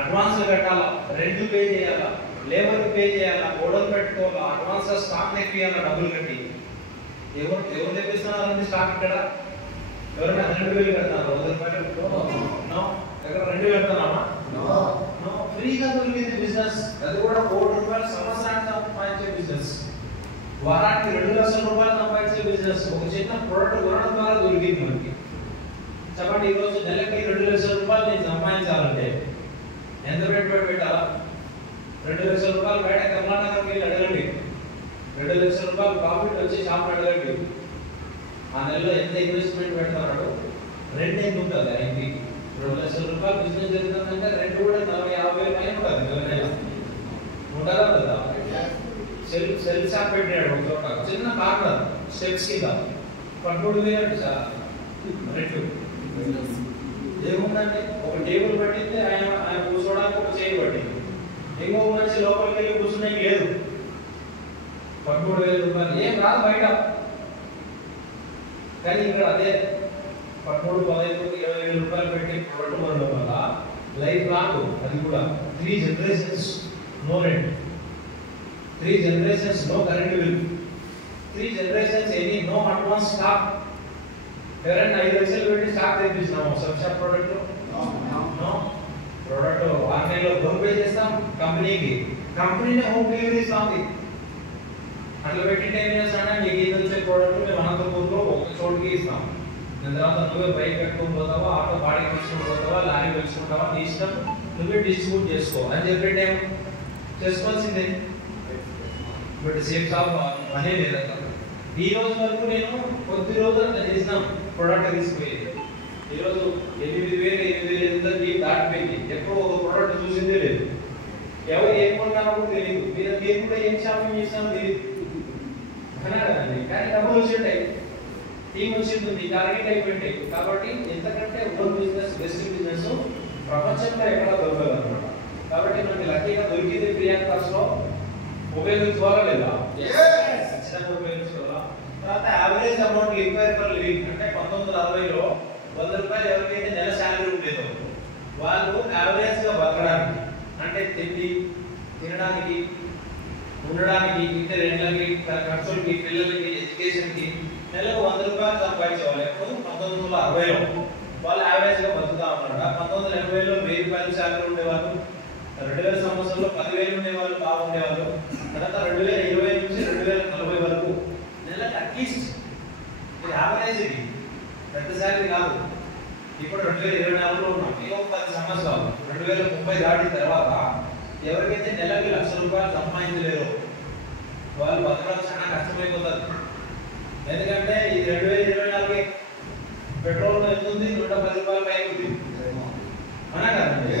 అడ్వాన్స్ కట్టాలా, రెంట్ పే చేయాలా, లేబర్ పే చేయాలా, గోడలు పెట్టుకోవాలా, అడ్వాన్స్ స్టాక్ తెప్పియాలా, డబ్బులు కట్టి. ఎవరు తెప్పిస్తున్నారండి స్టాక్? ఇక్కడ ఎవరైనా 2,000 కడతారు, ₹100 ఎక్కడ 2 పెడతామా? ఫ్రీగా దొరికింది బిజినెస్. అది కూడా ₹1,00,00,000 సంవత్సరానికి సంపాదించే బిజినెస్, వారానికి ₹2,00,000 సంపాదించే బిజినెస్. ఒక చిన్న ప్రొడక్ట్ కొనడం ద్వారా దొరికింది మనకి. చెప్పండి, ఈరోజు నెలకి ₹2,00,000 నేను సంపాదించాలంటే ఎంత పెట్టుబడి పెట్టాలా? ₹2,00,000 బయట కర్ణాటకకి వెళ్ళి అడగండి, ₹2,00,000 ప్రాఫిట్ వచ్చి షాప్ అడగండి. ఆ నెలలో ఎంత ఇన్వెస్ట్మెంట్ పెడతాడు, రెంట్ ఎంత ఉంటుంది ఆయనకి? ₹2,00,000 బిజినెస్ జరుగుతుందంటే రెంట్ కూడా 40,000-50,000 పైన ఉంటుంది. ఉంటుందా కదా? సెల్ షాప్ పెట్టాడు ఒక చోట, చిన్న కార్నర్ స్టెప్స్ కింద 13,000 సార్ రెంట్. ఏముందండి, ఒక టేబుల్ పట్టింది, ఆయన కూర్చోడానికి ఒక చైర్ పట్టింది, ఇంకొక మనిషి లోపలికి వెళ్ళి కూర్చున్నాయి లేదు. ₹13,000 ఏం రాదు బయట. కానీ ఇక్కడ అదే 13, 15, ₹20,000 పెట్టి ప్రొడక్ట్ కొనడం వల్ల లైఫ్ లాంగ్, అది కూడా 3 generations no rent, 3 generations no current bill, 3 generations any no advance stock, ఎవరైనా 5 లక్షలు పెట్టి స్టాక్ తెప్పించినాము సబ్షాప్ ప్రోడక్ట్ ప్రోడక్ట్ ఆన్లైన్ లో హోమ్ పే చేస్తాం కంపెనీనే హోమ్ డెలివరీ ఇస్తుంది. అట్లా పెట్టింటే ఏం చేస్తానంటే నీకు ఇది వచ్చే ప్రోడక్ట్ మేము అనంతపూర్లో ఒక చోటుకి ఇస్తాం. దాని తర్వాత నువ్వే బైక్ పెట్టుకుని పోతావా, ఆటో బాడీ పెట్టుకుని పోతావా, లారీ పెట్టుకుంటావా, నీ ఇష్టం, నువ్వే డిస్ట్రిబ్యూట్ చేసుకో అని చెప్పేటే చేసుకోవాల్సిందే. బట్ సేఫ్ షాప్ అనే లేదంట. ఈ రోజు వరకు నేను కొద్ది రోజులు అట్లా చేసినాం ప్రోడక్ట్ తీసుకుపోయేది. ఈరోజు 8,000 దాటిపోయింది. ఎప్పుడు ఒక ప్రోడక్ట్ చూసిందే లేదు. ఎవరు ఏం కొన్నారో కూడా తెలియదు. మీరు కూడా ఏం షాపింగ్ చేసినారో తెలియదు కదండి. కానీ డబ్బులు వచ్చింటాయి, టీం వచ్చింది, టార్గెట్ అయిపోయింటాయి. కాబట్టి ఎంతకంటే ఓన్ బిజినెస్ బెస్ట్ బిజినెస్ ప్రపంచంలో ఎక్కడ దొరకదు అనమాట. కాబట్టి మనకి లక్కీగా దొరికింది ప్రియాంకాస్ లో ఉపయోగించుకోవాలా లేదా? ఖచ్చితంగా ఉపయోగించుకోవాలా. తర్వాత average amount require for living అంటే 1960లో 100 రూపాయలు ఎవరికైతే నెల శాలరీ ఉండేదో వాళ్ళు యావరేజ్ గా బతకడానికి అంటే తినడానికి, ఉండడానికి, ఇంటి రెంట్లకి, ఖర్చులకి, పిల్లలకి, ఎడ్యుకేషన్ కి నెలకు 100 రూపాయలు సంపాదించేవాళ్ళు. ఎప్పుడు 1960లో వాళ్ళు యావరేజ్ గా బతుకుతా ఉన్నారట. 1980లో 1000 రూపాయలు శాలరీ ఉండేవాళ్ళు. 2000 సంవత్సరంలో 10,000 ఉండేవాళ్ళు, బాగుండేవాళ్ళు. తర్వాత 2020 నుంచి 2040 వరకు నెలకు అట్లీస్ట్ యావరేజ్ ఇది పెద్ద శాలరీ కాదు. ఇప్పుడు 2024లో ఉన్నాం. ఇంకొక 10 సంవత్సరాలు 2030 దాటిన తర్వాత ఎవరికైతే నెలకి 1,00,000 రూపాయలు సంపాదించలేరో వాళ్ళు బతకడం చాలా కష్టమైపోతారు. ఎందుకంటే ఈ 2024 పెట్రోల్ ఎంత ఉంది? 110 రూపాయల పైన ఉంది. అనా కదండి.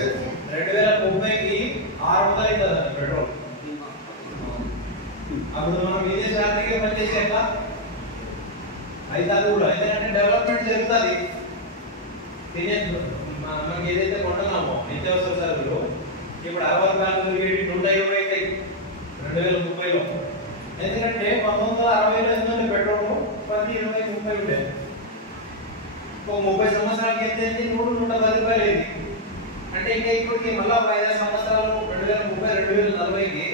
2030కి 600 అవుతుంది పెట్రోల్. అప్పుడు మనం ఇదే శాలరీగా పనిచేసాక అయితే కూడా ఎందుకంటే డెవలప్మెంట్ జరుగుతుంది. మనకి ఏదైతే కొంటున్నామో నిత్యావసర సరుకులు ఇప్పుడు 60 రూపాయలు పెరిగేటి 120 అవుతాయి 2030లో. ఎందుకంటే 1960లో ఎంత పెట్రోల్ 10, 20, 30 ఉండేది. ఒక 30 సంవత్సరాలకి ఎంత అయింది? 110 రూపాయలు అయింది. అంటే ఇంకా ఇప్పటికి మళ్ళీ 5 సంవత్సరాలు 2030, 2040కి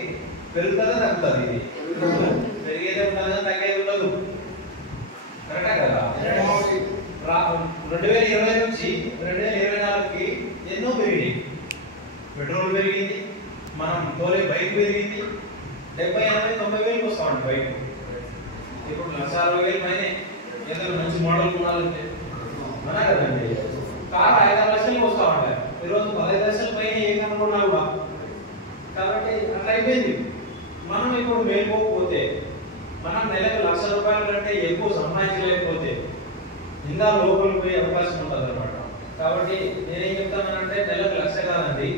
పెరుగుతుందా తగ్గుతుంది? ఇది పెరిగేదే ఉంటుందా తగ్గేది ఉండదు. కరెక్టా కదా? 2020 నుంచి 2024కి ఎన్నో పెరిగినాయి. పెట్రోల్ పెరిగింది, మనం తోలే బైక్ పెరిగింది. 70, 80, 90 వేలకు వస్తామండి బైక్. ఇప్పుడు 1,60,000 పైన ఏదైనా మంచి మోడల్ కొనాలంటే అన్నా కదండి. కారు 5-6 లక్షలకి వస్తామంట. ఈరోజు 15 లక్షల పైన ఏం కనుక్కున్నా కూడా. కాబట్టి అట్లా అయిపోయింది. మనం ఇప్పుడు మేలుకోకపోతే మనం నెలకు 1,00,000 రూపాయల కంటే ఎక్కువ సంపాదించలేకపోతే ఇంకా లోపలికి పోయే అవకాశం ఉంటుంది అనమాట. కాబట్టి నేనేం చెప్తానంటే నెలకు 1,00,000 కాదండి,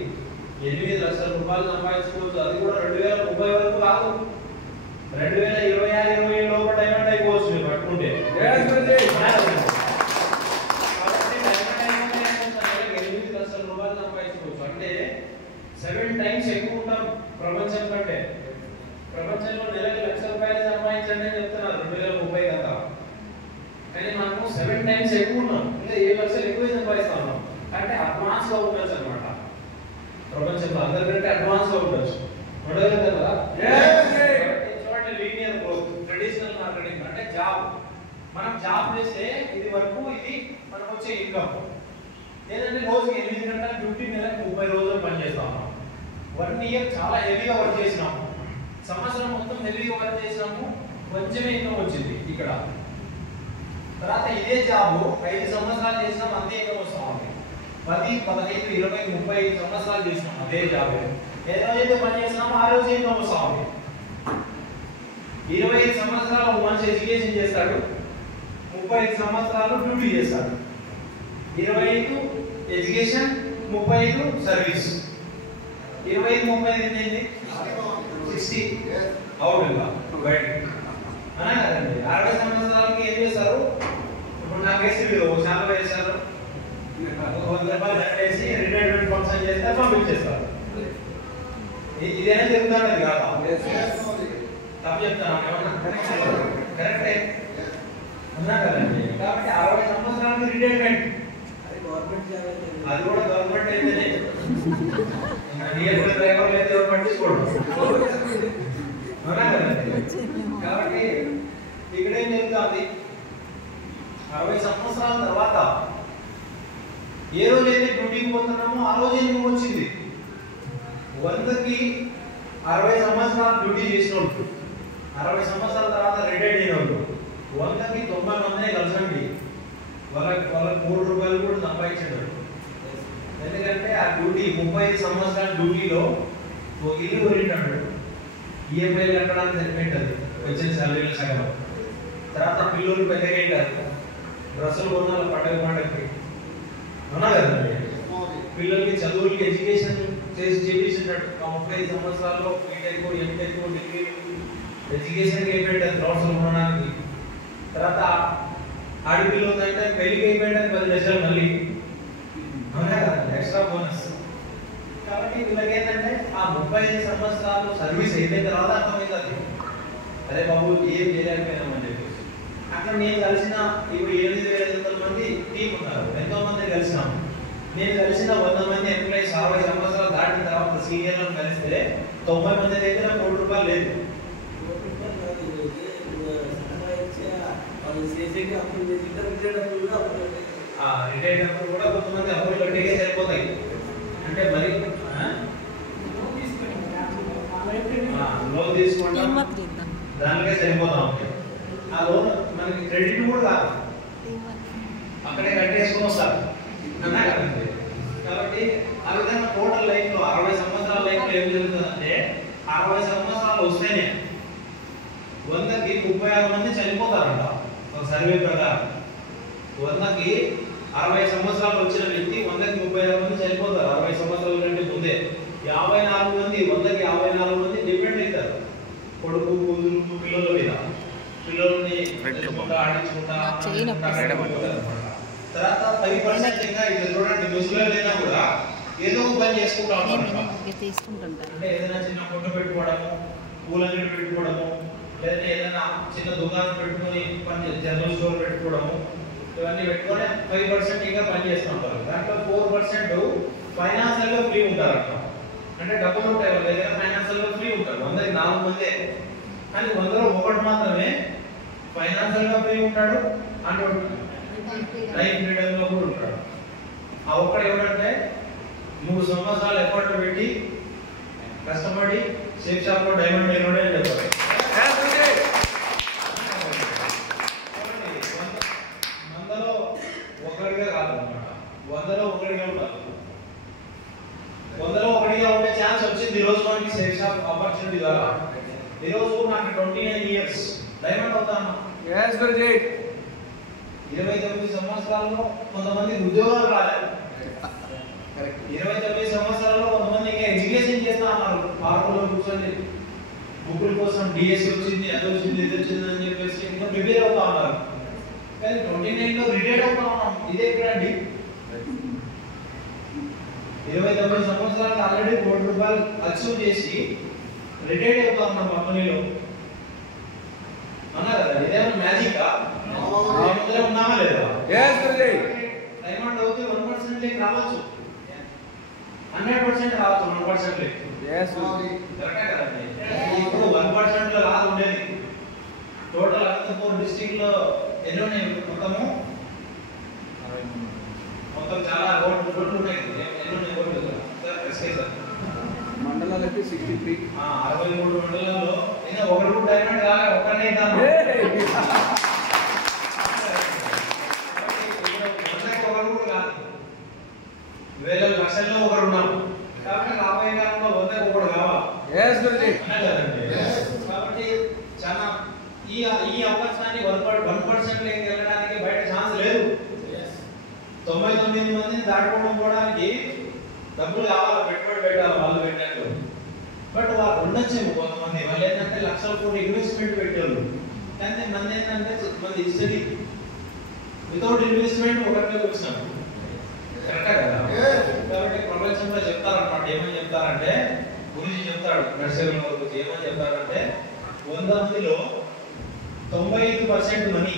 8 లక్షల రూపాయలు సంపాదించుకోవచ్చు. అది కూడా 2030 వరకు కాదు, 2026, 27 లోపల డైమండ్ అయిపోవచ్చు మీరు పట్టుకుంటే. కాబట్టి డైమండ్ అయిపోతే 8 లక్షల రూపాయలు సంపాదించుకోవచ్చు. అంటే 7 టైమ్స్ ఎక్కువ ఉంటాం ప్రపంచం కంటే. ప్రపంచంలో నెలకు 1,00,000 రూపాయలు సంపాదించండి అని చెప్తున్నారు 2030 కదా. కానీ మనము 7 టైమ్స్ ఎక్కువ ఉన్నాం, ఇంకా 7 లక్షలు ఎక్కువ సంపాదిస్తా ఉన్నాం. అంటే అడ్వాన్స్ గా ఉండొచ్చు అనమాట. ప్రపంచంలో అందరికంటే అడ్వాన్స్ గా ఉండొచ్చు. ఉండదు కదా? చూడండి, లీనియర్ గ్రోత్, ట్రెడిషనల్ మార్కెటింగ్ అంటే జాబ్. మనం జాబ్ చేస్తే ఇది వరకు ఇది మనకు వచ్చే ఇన్కమ్. లేదంటే రోజుకి 8 గంటలు డ్యూటీ, నెలకు 30 రోజులు పనిచేస్తా ఉన్నాం. 1 ఇయర్ చాలా హెవీగా వర్క్ చేసినాము, సంవత్సరం మొత్తం హెవీగా వర్క్ చేసినాము, కొంచెమే ఇన్కమ్ వచ్చింది ఇక్కడ. తర్వాత ఇదే జాబ్ 5 సంవత్సరాలు చేసినాం, అంతే ఇన్కమ్ వస్తా ఉంది. 10, 15, 20, 30 సంవత్సరాలు చేసినాం అదే జాబ్. ఏ రోజైతే పని చేసినామో ఆ రోజు ఇన్కమ్ వస్తా ఉంది. 25 సంవత్సరాలు మంచి ఎడ్యుకేషన్ చేస్తాడు, 35 సంవత్సరాలు డ్యూటీ చేస్తాడు. 25 ఎడ్యుకేషన్, 35 సర్వీస్. 25, 30 ఏంటి? 60 అవుట్ ఇంకా బయట అనా కదండి. 60 సంవత్సరాలకి ఏం చేస్తారు? ఇప్పుడు నాకు వేసి మీరు శాంత వేశారు, 100 రూపాయలు వేసి రిటైర్మెంట్ ఫంక్షన్ చేస్తే పంపించేస్తారు. ఇదేనా చెప్తాను కాదా? తప్పు చెప్తాను ఏమన్నా? కరెక్టే అన్నా కదండి. కాబట్టి 60 సంవత్సరాలకి రిటైర్మెంట్, అది కూడా గవర్నమెంట్ అయితేనే. డ్రైవర్ అయితే పట్టించుకోవడం అన్నా కదండి. కాబట్టి ఇక్కడేం జరుగుతుంది? 60 సంవత్సరాల తర్వాత ఏ రోజైతే డ్యూటీకి పోతున్నామో ఆ రోజే ఇన్కమ్ వచ్చింది. 100కి 60 సంవత్సరాలు డ్యూటీ చేసిన వాళ్ళు, 60 సంవత్సరాల తర్వాత రిటైర్డ్ అయిన వాళ్ళు 100కి 90 మందినే కలిసండి వాళ్ళకి 3 రూపాయలు కూడా సంపాదించాడు. ఎందుకంటే ఆ డ్యూటీ 35 సంవత్సరాల డ్యూటీలో ఒక ఇల్లు కొనింటాడు, ఈఎంఐలు కట్టడానికి సరిపోయింటుంది వచ్చిన శాలరీలో సగం. తర్వాత పిల్లలు పెద్దగా అయింటారు, డ్రెస్సులు కొనాలి పండగకి అవునా కదండి. పిల్లలకి చదువులకి ఎడ్యుకేషన్ చేసి చేపించినట్టు 35 సంవత్సరాల్లో బీటెక్ ఎంటెక్ డిగ్రీ ఎడ్యుకేషన్కి అయిపోయింటుంది నోట్స్లు కొనడానికి. తర్వాత ఆడపిల్లలు అంటే పెళ్లికి అయిపోయింటుంది 10 లక్షలు మళ్ళీ అవునా కదండి, ఎక్స్ట్రా బోనస్. కాబట్టి వీళ్ళకి ఏంటంటే ఆ 35 సంవత్సరాలు సర్వీస్ అయిపోయిన తర్వాత అర్థమవుతుంది అరే బాబు ఏం చేయలేకపోయినామని చెప్పేసి. అక్కడ నేను కలిసిన ఇప్పుడు 8,500 మంది టీం ఉన్నారు, ఎంతో మంది కలిసినాము. నేను కలిసిన 100 మంది ఎంప్లాయీస్ 60 సంవత్సరాలు దాటిన తర్వాత సీనియర్లను కలిస్తే 90 మంది దగ్గర 3 రూపాయలు లేదు. రిటైర్డ్ అప్పుడు కూడా కొంతమంది అప్పులు కట్టేకే సరిపోతాయి. అంటే మరి లోన్ తీసుకుంటాం దానికే సరిపోతా ఉంటాయి. ఆ లోన్ మనకి క్రెడిట్ కూడా కాదు, అక్కడే కట్టేసుకుని వస్తారు అన్నా కదండి. కాబట్టి ఆ విధంగా టోటల్ లైఫ్ లో 60 సంవత్సరాల లైఫ్ లో ఏం జరుగుతుందంటే 60 సంవత్సరాలు వస్తేనే 100కి 36 మంది చనిపోతారంట ఒక సర్వే ప్రకారం. 100కి 60 సంవత్సరాలు వచ్చిన వ్యక్తి 100కి 36 మంది చనిపోతారు 60 సంవత్సరాల కంటే ముందే. 54 మంది 100కి 54 మంది డిపెండ్ అవుతారు కొడుకు కూతురు పిల్లల మీద, పిల్లల్ని ఆడించుకుంటా. తర్వాత 5% ఇంకా ఇది చూడండి ముసలి లేనా కూడా ఏదో ఒక పని చేసుకుంటా ఉంటారు. అంటే ఏదైనా చిన్న కొట్టు పెట్టుకోవడము, పూల అంగడి పెట్టుకోవడము, లేదా ఏదైనా చిన్న దుకాణం పెట్టుకొని పని జనరల్ స్టోర్ పెట్టుకోవడము, ఇవన్నీ పెట్టుకొని 5% ఇంకా పని చేస్తూ ఉంటారు. దాంట్లో 4% ఫైనాన్షియల్ గా ఫ్రీ ఉంటారు అక్కడ. అంటే డబ్బులు ఉంటాయి వాళ్ళ దగ్గర, ఫైనాన్షియల్ గా ఫ్రీ ఉంటారు. 100కి 4 మందే, కానీ 100లో ఒకటి మాత్రమే ఫైనాన్షియల్ గా ఫ్రీ ఉంటాడు అండ్ లైఫ్ ఫ్రీడమ్ లో కూడా ఉంటాడు. ఆ ఒక్కడు ఎవరంటే 3 సంవత్సరాలు ఎఫర్ట్ పెట్టి కష్టపడి షేప్ షాప్ లో డైమండ్ అయినోడే అని చెప్పారు. 100లో ఒకరిగా కాదన్నమాట, 100లో ఒకరిగా ఉంటారు. 100లో ఒకరిగా ఉండే ఛాన్స్ వచ్చింది ఈ రోజు మనకి షేప్ షాప్ ఆపర్చునిటీ ద్వారా. ఈ రోజు నాకు 29 ఇయర్స్ డైమండ్ అవుతాను. 29 సంవత్సరాల్లో కొంతమంది ఉద్యోగాలు రాలేదు. 29 సంవత్సరాల్లో కొంతమంది ఇంకా ఎడ్యుకేషన్ చేస్తా ఉన్నారు. పార్కులో కూర్చొని బుక్కుల కోసం డిఎస్సి వచ్చింది, అది వచ్చింది, ఇది వచ్చింది అని చెప్పేసి ఇంకా ప్రిపేర్ అవుతా ఉన్నారు. కానీ 29లో రిటైర్డ్ అవుతా ఉన్నాం. ఇదే ఎక్కడండి 29 సంవత్సరాలకు ఆల్రెడీ 3 రూపాయలు అచీవ్ చేసి రిటైర్డ్ అవుతా ఉన్నాం కంపెనీలో అన్నా కదా. ఇదేమన్నా మ్యాజికా? ఉన్నామా లేదా? డైమండ్ అవుతే 1% లేక రావచ్చు, 100% రావచ్చు, 1% లేక. కరెక్టే కదండి. ఇప్పుడు 1% లో రాదు ఉండేది. టోటల్ అనంతపూర్ డిస్ట్రిక్ట్ లో ఎన్ని ఉన్నాయి మొత్తం చాలా రోడ్లు ఉన్నాయి. ఎన్ని ఉన్నాయి రోడ్లు సార్? మండలాలకి 63, 63 మండలాల్లో ఇంకా ఒకరు డైమండ్ కాగా ఒక్కనే వేల లక్షల్లో ఒకరు ఉన్నారు. కాబట్టి రాబోయే కాలంలో 100కి ఒకడు కావాలి. కాబట్టి చాలా ఈ అవకాశాన్ని 1% లేక వెళ్ళడానికి బయట ఛాన్స్ లేదు. 99 మందిని దాటుకోవడం పోవడానికి డబ్బులు కావాలి, పెట్టుబడి పెట్టాలి వాళ్ళు పెట్టారు. బట్ వాళ్ళు ఉండొచ్చేమో కొంతమంది, వాళ్ళు ఏంటంటే లక్షల కోటి ఇన్వెస్ట్మెంట్ పెట్టారు. కానీ మంది ఏంటంటే మంది హిస్టరీ వితౌట్ ఇన్వెస్ట్మెంట్ ఒకరిలోకి వచ్చినారు. కరెక్టా కదా? కాబట్టి ప్రపంచంలో చెప్తారన్నమాట, ఏమని చెప్తారంటే గురించి చెప్తాడు నర్సరీ గురించి ఏమని చెప్తారంటే 100 మందిలో 95% మనీ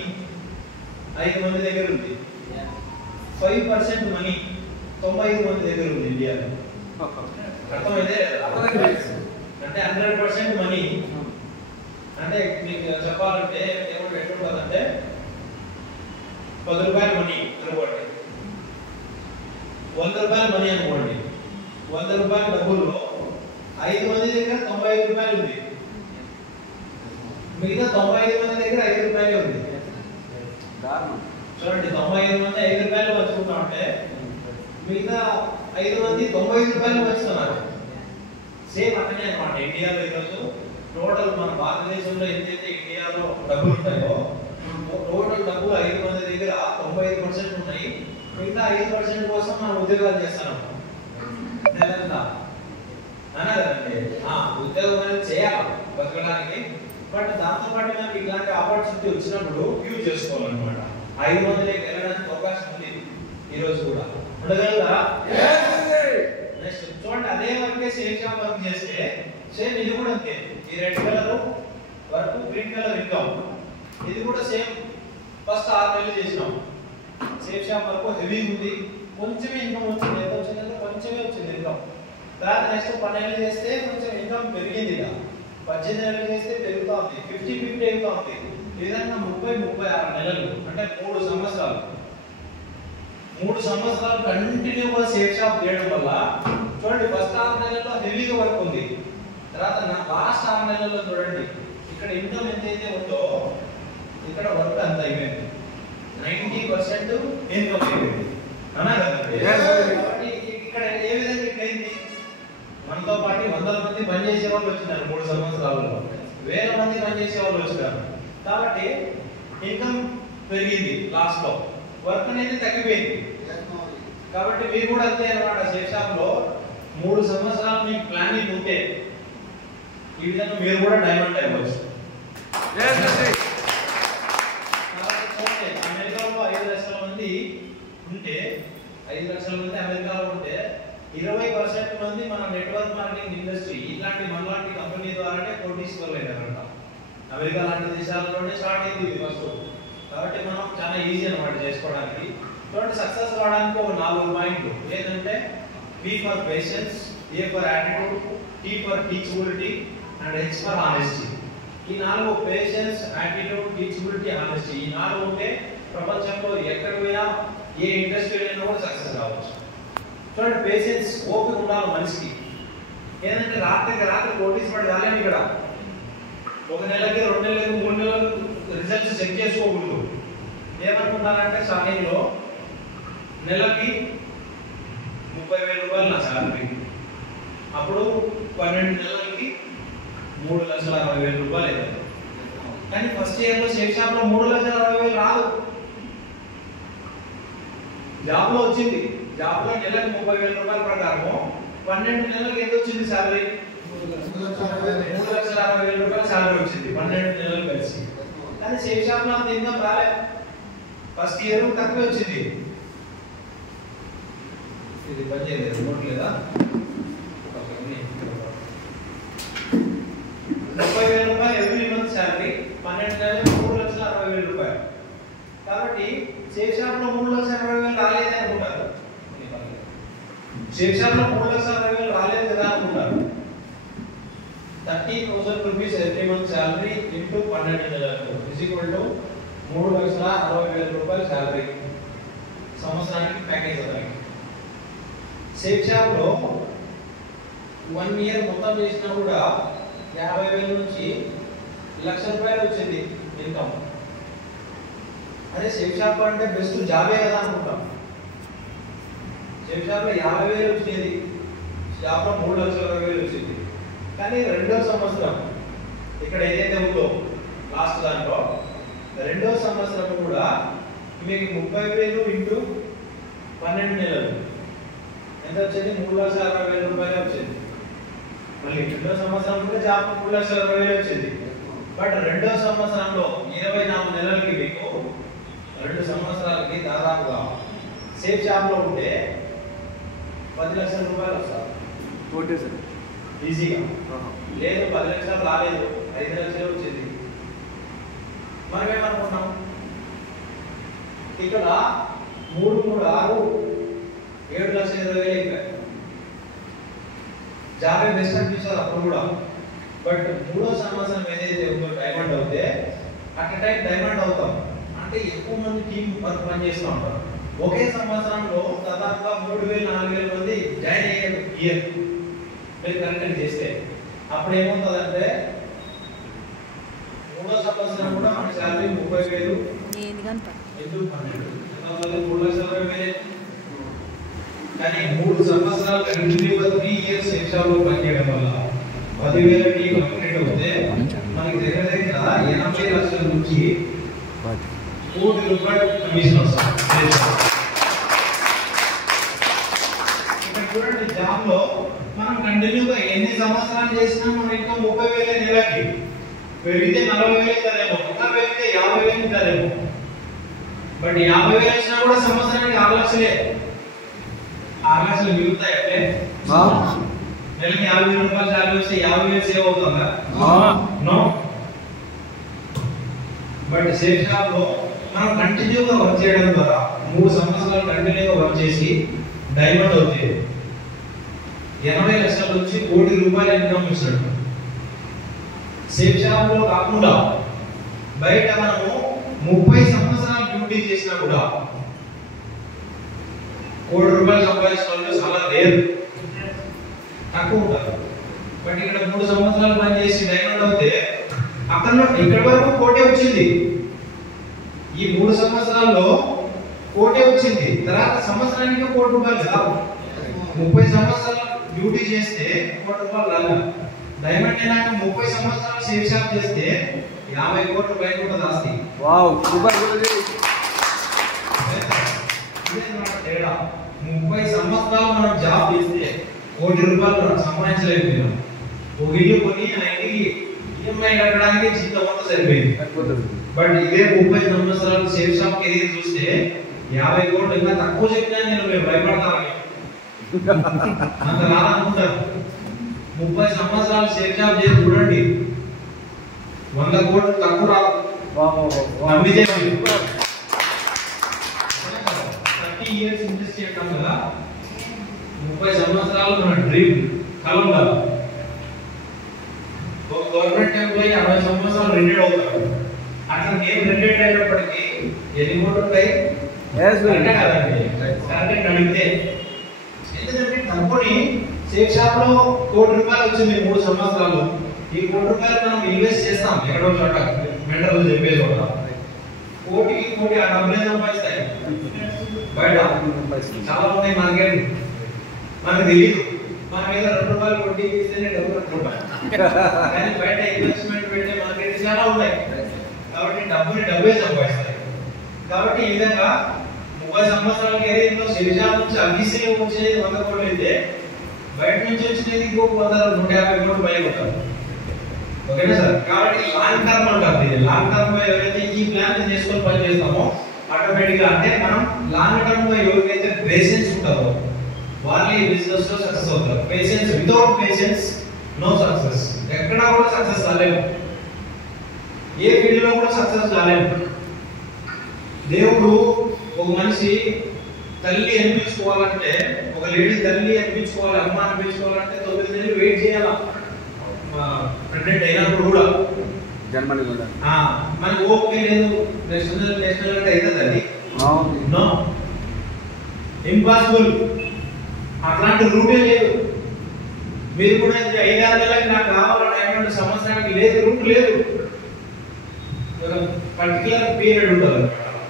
5 మంది దగ్గర ఉంది, 5% మనీ 95 మంది దగ్గర ఉంది ఇండియాలో. అర్థమైతే అంటే 100% మనీ అంటే మీకు చెప్పాలంటే ఏమంటే ఎట్లుంటుందంటే రూపాయలు మనీ అనుకోండి, 100 రూపాయలు మనీ అనుకోండి. 100 రూపాయల డబ్బుల్లో 5 మంది దగ్గర 95 రూపాయలు ఉంది, మిగతా 95 మంది దగ్గర 5 రూపాయలే ఉంది. చూడండి, 95 మంది 5 రూపాయలు పంచుకుంటా ఉంటే మిగతా 5 మంది 95 రూపాయలు పంచుతున్నారు. సేమ్ అట్లనే అన్నమాట. ఇండియాలో ఈరోజు టోటల్ మన భారతదేశంలో ఎంతైతే ఇండియాలో డబ్బులు ఉంటాయో టోటల్ డబ్బులు 5 మంది దగ్గర 95% ఉన్నాయి. మిగతా 5% కోసం మనం ఉద్యోగాలు చేస్తాం. నెలంతా అన్నదండి ఉద్యోగం అనేది చేయాలి బతకడానికి. బట్ దాంతో పాటు మనకి ఇలాంటి ఆపర్చునిటీ వచ్చినప్పుడు యూజ్ చేసుకోవాలన్నమాట. 5 మందిలోకి వెళ్ళడానికి అవకాశం ఉంది ఈ రోజు కూడా. ఉండగలరా? నెక్స్ట్ చూడండి, అదే వర్కే సేమ్ జాబ్ వర్క్ చేస్తే సేమ్ ఇది కూడా అంతే. ఈ red colour work, green colour income, ఇది కూడా సేమ్. ఫస్ట్ 6 నెలలు చేసినాం సేమ్ జాబ్ వర్క్, హెవీ ఉంది, కొంచెమే ఇన్కమ్ వచ్చింది. ఎంత వచ్చిందంటే కొంచెమే వచ్చింది ఇన్కమ్. తర్వాత నెక్స్ట్ 10 నెలలు చేస్తే కొంచెం ఇన్కమ్ పెరిగింది. 18 నెలలు చేస్తే పెరుగుతా ఉంది, 50-50 అవుతా ఉంది. ఈ విధంగా 30-36 నెలలు అంటే 3 సంవత్సరాలు. 3 సంవత్సరాలు కంటిన్యూగా సేఫ్ షాప్ చేయడం వల్ల చూడండి, ఫస్ట్ 6 నెలల్లో హెవీగా వర్క్ ఉంది. తర్వాత లాస్ట్ 6 నెలల్లో చూడండి, ఇక్కడ ఇన్కమ్ ఎంతైతే ఉందో ఇక్కడ వర్క్ అంత అయిపోయింది. 90% ఇన్కమ్ అయిపోయింది. అన్నా కదండి? కాబట్టి ఇక్కడ ఏ విధంగా ఇట్లయింది, మనతో పాటు 100 మంది పనిచేసే వాళ్ళు వచ్చినారు 3 సంవత్సరాలలో, 1000 మంది పనిచేసే వాళ్ళు వచ్చినారు. కాబట్టి ఇన్కమ్ పెరిగింది, లాస్ట్ లో వర్క్ అనేది తగ్గిపోయింది. కాబట్టి మీరు కూడా అంతే అన్నమాట. సేఫ్ షాప్ లో 3 సంవత్సరాలు మీకు ప్లానింగ్ ఉంటే ఈ విధంగా మీరు కూడా డైమండ్ అయిపోవచ్చు. అమెరికాలో 5 లక్షల మంది ఉంటే 5 లక్షల మంది అమెరికాలో ఉంటే 20% మంది మన నెట్వర్క్ మార్కెటింగ్ ఇండస్ట్రీ ఇలాంటి మనలాంటి కంపెనీ ద్వారానే కోటీశ్వరులైనారంట. అమెరికా లాంటి దేశాలలోనే స్టార్ట్ అయింది ఇది ఫస్ట్. కాబట్టి మనం చాలా ఈజీ అన్నమాట చేసుకోవడానికి. చూడండి, సక్సెస్ రావడానికి ఒక 4 పాయింట్లు ఏంటంటే P for patience, A for attitude, T for teachability and H for honesty. ఈ 4 పేషెన్స్, యాటిట్యూడ్, టీచబిలిటీ, హానెస్టీ ఈ 4 ఉంటే ప్రపంచంలో ఎక్కడ పోయినా ఏ ఇండస్ట్రీలో అయినా కూడా సక్సెస్ రావచ్చు. చూడండి, పేషెన్స్, ఓపిక ఉండాలి మనిషికి. ఏంటంటే రాత్రికి రాత్రి కోటీశ్వరుడు కాలేము. ఇక్కడ 1 నెలకి 2 నెలలకు 3 నెలలకు రిజల్ట్స్ చెక్ చేసుకోకూడదు. ఏమనుకుంటారంటే స్టార్టింగ్ లో నెలకి 30,000 రూపాయలు నా శాలరీ, అప్పుడు 12 నెలలకి 3,60,000 రూపాయలు అవుతుంది. కానీ ఫస్ట్ ఇయర్ లో సేఫ్ షాప్ లో 3,60,000 రాదు. జాబ్ లో వచ్చింది, జాబ్ లో నెలకి 30,000 రూపాయల ప్రకారం 12 నెలలకు ఎంత వచ్చింది శాలరీ? 3,60,000 రూపాయల శాలరీ వచ్చింది 12 నెలలు కలిసి. కానీ సేఫ్ షాప్ లో అంత ఇన్కమ్ రాలేదు. ఫస్ట్ ఇయర్ తక్కువ వచ్చింది. ఇది పని చేయలేదు, రిమోట్ లేదా? 30,000 రూపాయలు ఎవ్రీ మంత్ శాలరీ, 12 నెలలకు 3,60,000 రూపాయలు. కాబట్టి సేఫ్ షాప్ లో 3,60,000 రాలేదు అనుకుంటారు. సేఫ్ షాప్ లో 3,60,000 రాలేదు కదా అనుకుంటారు. 30,000 rupees every month salary into 12 నెలలకు ఇస్ ఈక్వల్ టు 3,60,000 రూపాయలు శాలరీ సంవత్సరానికి ప్యాకేజ్ అవుతాయి. సేఫ్ షాప్ లో 1 ఇయర్ మొత్తం చేసినా కూడా 50,000 నుంచి 1,00,000 రూపాయలు వచ్చింది ఇన్కమ్. అదే సేఫ్ షాప్ అంటే బెస్ట్ జాబే కదా అనుకుంటాం. సేఫ్ షాప్ లో 50,000 వచ్చింది, షాప్ లో 3,60,000 వచ్చింది. కానీ 2వ సంవత్సరం ఇక్కడ ఏదైతే ఉందో లాస్ట్ దాంట్లో 2వ సంవత్సరం కూడా మీకు 30,000 ఇంటూ 12 నెలలు ఎంత వచ్చింది? 3,60,000 రూపాయలు వచ్చింది. మళ్ళీ 2వ సంవత్సరం కూడా జాబ్ 3,60,000 వచ్చింది. బట్ 2వ సంవత్సరంలో 24 నెలలకి మీకు 2 సంవత్సరాలకి దాదాపుగా సేఫ్ జాబ్ లో ఉంటే 10 లక్షల రూపాయలు వస్తారు ఈజీగా. లేదు 10 లక్షలు రాలేదు, 5 లక్షలు వచ్చింది. మనం ఏమనుకున్నాం, ఇక్కడ 3, 3, 6, 7,20,000 అయిపోయాయి. జాబే బెస్ట్ అనిపిస్తుంది అప్పుడు కూడా. బట్ 3వ సంవత్సరం ఏదైతే ఉందో డైమండ్ అవుతే అట్ టైం డైమండ్ అవుతాం. అంటే అంటే ఎక్కువ మంది టీం వర్క్ పనిచేస్తూ ఉంటారు. ఒకే సంవత్సరంలో దాదాపుగా 3000-4000 మంది జాయిన్ అయ్యారు ఇయర్ మీరు కరెక్ట్ చేస్తే. అప్పుడు ఏమవుతుందంటే మూడో సంవత్సరం కూడా మన శాలరీ 30,000 ఎందుకు 3,40,000. కానీ 3 సంవత్సరాలు కంటిన్యూగా 3 ఇయర్స్ ఎక్స్ట్రాలో పనిచేయడం వల్ల 10,000 టీం కంప్లీట్ అవుతే మనకి దగ్గర 80 లక్షల నుంచి ₹1,00,00,000 కమిషన్ వస్తుంది. ఇక్కడ చూడండి, జాబ్ లో మనం కంటిన్యూగా ఎన్ని సంవత్సరాలు చేసినా మన ఇంకా 30,000 నెలకి పెరిగితే 40,000 ఇస్తారేమో, ఇంకా పెరిగితే 50,000 ఇస్తారేమో. బట్ 50,000 వచ్చినా కూడా సంవత్సరానికి 6 లక్షలే. 6 లక్షలు మిగులుతాయి అంటే నెలకి ₹50,000 శాలరీ వస్తే 50,000 సేవ్ అవుతుందా? నో. బట్ సేఫ్ జాబ్ లో మనం కంటిన్యూగా వర్క్ చేయడం ద్వారా 3 సంవత్సరాలు కంటిన్యూగా వర్క్ చేసి డైమండ్ అవుతే 80 లక్షల నుంచి ₹1,00,00,000 ఇన్కమ్ ఇస్తాడు. సేఫ్ జాబ్ లో కాకుండా బయట మనము 30 సంవత్సరాలు డ్యూటీ చేసినా కూడా ₹1,00,00,000 సంపాదించిన వాళ్ళు చాలా రేర్, తక్కువ ఉంటారు. బట్ ఇక్కడ 3 సంవత్సరాలు పనిచేసి డైమండ్ అవుతే అక్కడ ఇక్కడ వరకు కోటే వచ్చింది. ఈ 3 సంవత్సరాల్లో కోటే వచ్చింది. తర్వాత సంవత్సరానికి ₹1,00,00,000 కాదు. 30 సంవత్సరాలు డ్యూటీ చేస్తే ₹1,00,00,000 రాగా. డైమండ్ అయినాక 30 సంవత్సరాలు సేఫ్ షాప్ చేస్తే 50 కోట్ల పైన కూడా దాస్తి. Wow, super Guruji. ఇదే మన తేడా. 30 సంవత్సరాలు మనం జాబ్ చేస్తే ₹1,00,00,000 సంపాదించలేకపోయినాం. ఒక ఇల్లు కొని ఆ ఇంటికి ఈఎంఐ కట్టడానికి జీతం అంతా సరిపోయింది. బట్ ఇదే 30 సంవత్సరాలు సేఫ్ షాప్ కెరీర్ చూస్తే 50 కోట్లు ఇంకా తక్కువ చెప్పినా నేను భయపడతాను. అంత రాదనుకుంటారు. 30 సంవత్సరాలు సేఫ్ జాబ్ చేసి చూడండి, 100 కోట్లు తక్కువ రాదు. 30 ఇయర్స్ ఇన్వెస్ట్ చేయడం కదా, 30 సంవత్సరాలు మన డ్రీమ్ కల ఉండాలి. ఒక గవర్నమెంట్ ఎంప్లాయీ 60 సంవత్సరాలు రిటైర్డ్ అవుతారు. అట్లా నేను రిటైర్డ్ అయినప్పటికీ ఎన్ని కోట్లు ఉంటాయి కరెక్ట్ అడిగితే. ఎందుకంటే డబ్బుని సేఫ్ షాప్ లో ₹1,00,00,000 వచ్చింది 3 సంవత్సరాలు. ఈ ₹1,00,00,000 మనం ఇన్వెస్ట్ చేస్తాం ఎక్కడో చోట, మెంటర్లు చెప్పేది కూడా కోటికి కోటి ఆ డబ్బులే సంపాదిస్తాయి. బయట చాలా ఉన్నాయి మార్కెట్, మనకు తెలియదు. మన మీద ₹2 వడ్డీ ఇస్తేనే డబ్బులు ₹2. కానీ బయట ఇన్వెస్ట్మెంట్ పెట్టే మార్కెట్ చాలా ఉన్నాయి. కాబట్టి డబ్బే సంపాదిస్తాయి. కాబట్టి ఈ విధంగా 30 సంవత్సరాల కెరీర్ లో సేఫ్ జాబ్ నుంచి అగ్గిసే వచ్చేది 100 కోట్లు అయితే బయట నుంచి వచ్చినది ఇంకొక 150 కోట్లు పైన ఉంటారు. ఓకేనా సార్? కాబట్టి లాంగ్ టర్మ్ అంటారు. లాంగ్ టర్మ్ ఎవరైతే ఈ ప్లాన్ చేసుకొని పని చేస్తామో ఆటోమేటిక్ గా, అంటే మనం లాంగ్ టర్మ్ లో ఎవరికైతే పేషెన్స్ ఉంటుందో వాళ్ళు ఈ బిజినెస్ లో సక్సెస్ అవుతారు. Patience, without patience no success. ఎక్కడా కూడా సక్సెస్ కాలేము, ఏ ఫీల్డ్ లో కూడా సక్సెస్ కాలేము. దేవుడు ఒక మనిషి తల్లి అనిపించుకోవాలంటే, ఒక లేడీ తల్లి అనిపించుకోవాలి, అమ్మ అనిపించుకోవాలంటే 9 నెలలు వెయిట్ చేయాలా. ప్రెగ్నెంట్ అయినప్పుడు కూడా జర్మనీ కూడా మనకు ఓకే లేదు, నేషనల్ అంటే అవుతుంది అది నో, ఇంపాసిబుల్. అట్లాంటి రూటే లేదు. మీరు కూడా 5-6 నెలలకి నాకు కావాలనే సంవత్సరానికి లేదు, రూట్ లేదు. ఒక పర్టికులర్ పీరియడ్ ఉంటుంది,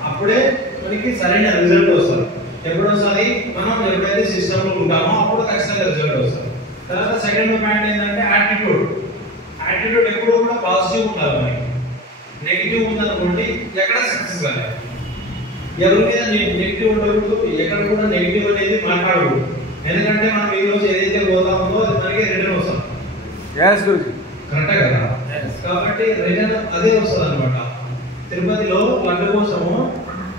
అప్పుడే మనకి సరైన రిజల్ట్ వస్తుంది. ఎప్పుడు వస్తుంది? మనం ఎప్పుడైతే సిస్టమ్ లో ఉంటామో అప్పుడు ఖచ్చితంగా రిజల్ట్ వస్తుంది. తర్వాత సెకండ్ పాయింట్ ఏంటంటే యాటిట్యూడ్. యాటిట్యూడ్ ఎప్పుడు కూడా పాజిటివ్ ఉండాలి. మనకి నెగిటివ్ ఉందనుకోండి ఎక్కడ సక్సెస్ కాలేదు. ఎవరి మీద నెగిటివ్ ఉండకూడదు, ఎక్కడ కూడా నెగిటివ్ అనేది మాట్లాడకూడదు. ఎందుకంటే మనం ఈ రోజు ఏదైతే పోతామో అది మనకి రిటర్న్ వస్తుంది. కరెక్టే కదా? కాబట్టి రిటర్న్ అదే వస్తుంది అనమాట. తిరుపతిలో లడ్డు కోసము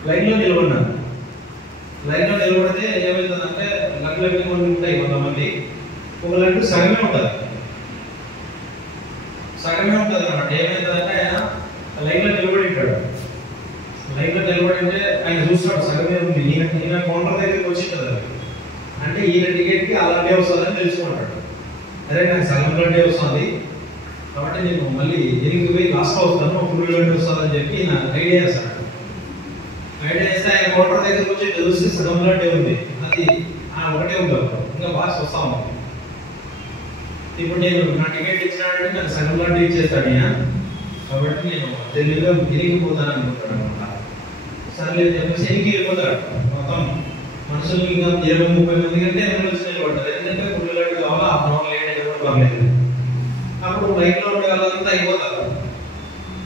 లైన్ లో నిలబడినాను. లైన్ లో నిలబడితే ఏమవుతుందంటే లడ్లు కొన్ని ఉంటాయి 100 మంది, ఒక లడ్డు సగమే ఉంటుంది అనమాట. ఏమవుతుందంటే ఆయన లైన్ లో నిలబడి ఉంటాడు. లైన్ లో నిలబడి ఆయన చూస్తాడు సగమే ఉంది, ఈయన కౌంటర్ దగ్గరికి వచ్చింది అంటే ఈయన టికెట్ కి అలాంటి వస్తుందని తెలుసుకుంటాడు. అదే నాకు సగం లడ్డే వస్తుంది కాబట్టి నేను మళ్ళీ ఎనిమిది పోయి లాస్ట్ వస్తాను, ఫుల్ లడ్డు వస్తుందని చెప్పి నా ఐడియా చేస్తాడు. బయట వేస్తే ఆయన కౌంటర్ దగ్గరకు వచ్చి చూసి సగం లాంటి ఉంది, అది ఒకటే ఉంది, ఇంకా బాగా వస్తా ఉంది. ఇప్పుడు నేను నా టికెట్ ఇచ్చినాడంటే నాకు సగం లాంటి ఇచ్చేస్తాడు ఈయన, కాబట్టి నేను తెలివిగా తిరిగిపోతాను అనుకుంటాను అనమాట. సర్లేదు చెప్పేసి ఎనికి వెళ్ళిపోతాడు. మొత్తం మనుషులు ఇంకా 20-30 మంది కంటే ఎవరు వచ్చి నిలబడతారు, ఎందుకంటే పుల్లలాంటి కావాలా ఆ పనులు లేని ఎవరు పర్లేదు. అప్పుడు బైక్లో ఉండే వాళ్ళంతా అయిపోతారు,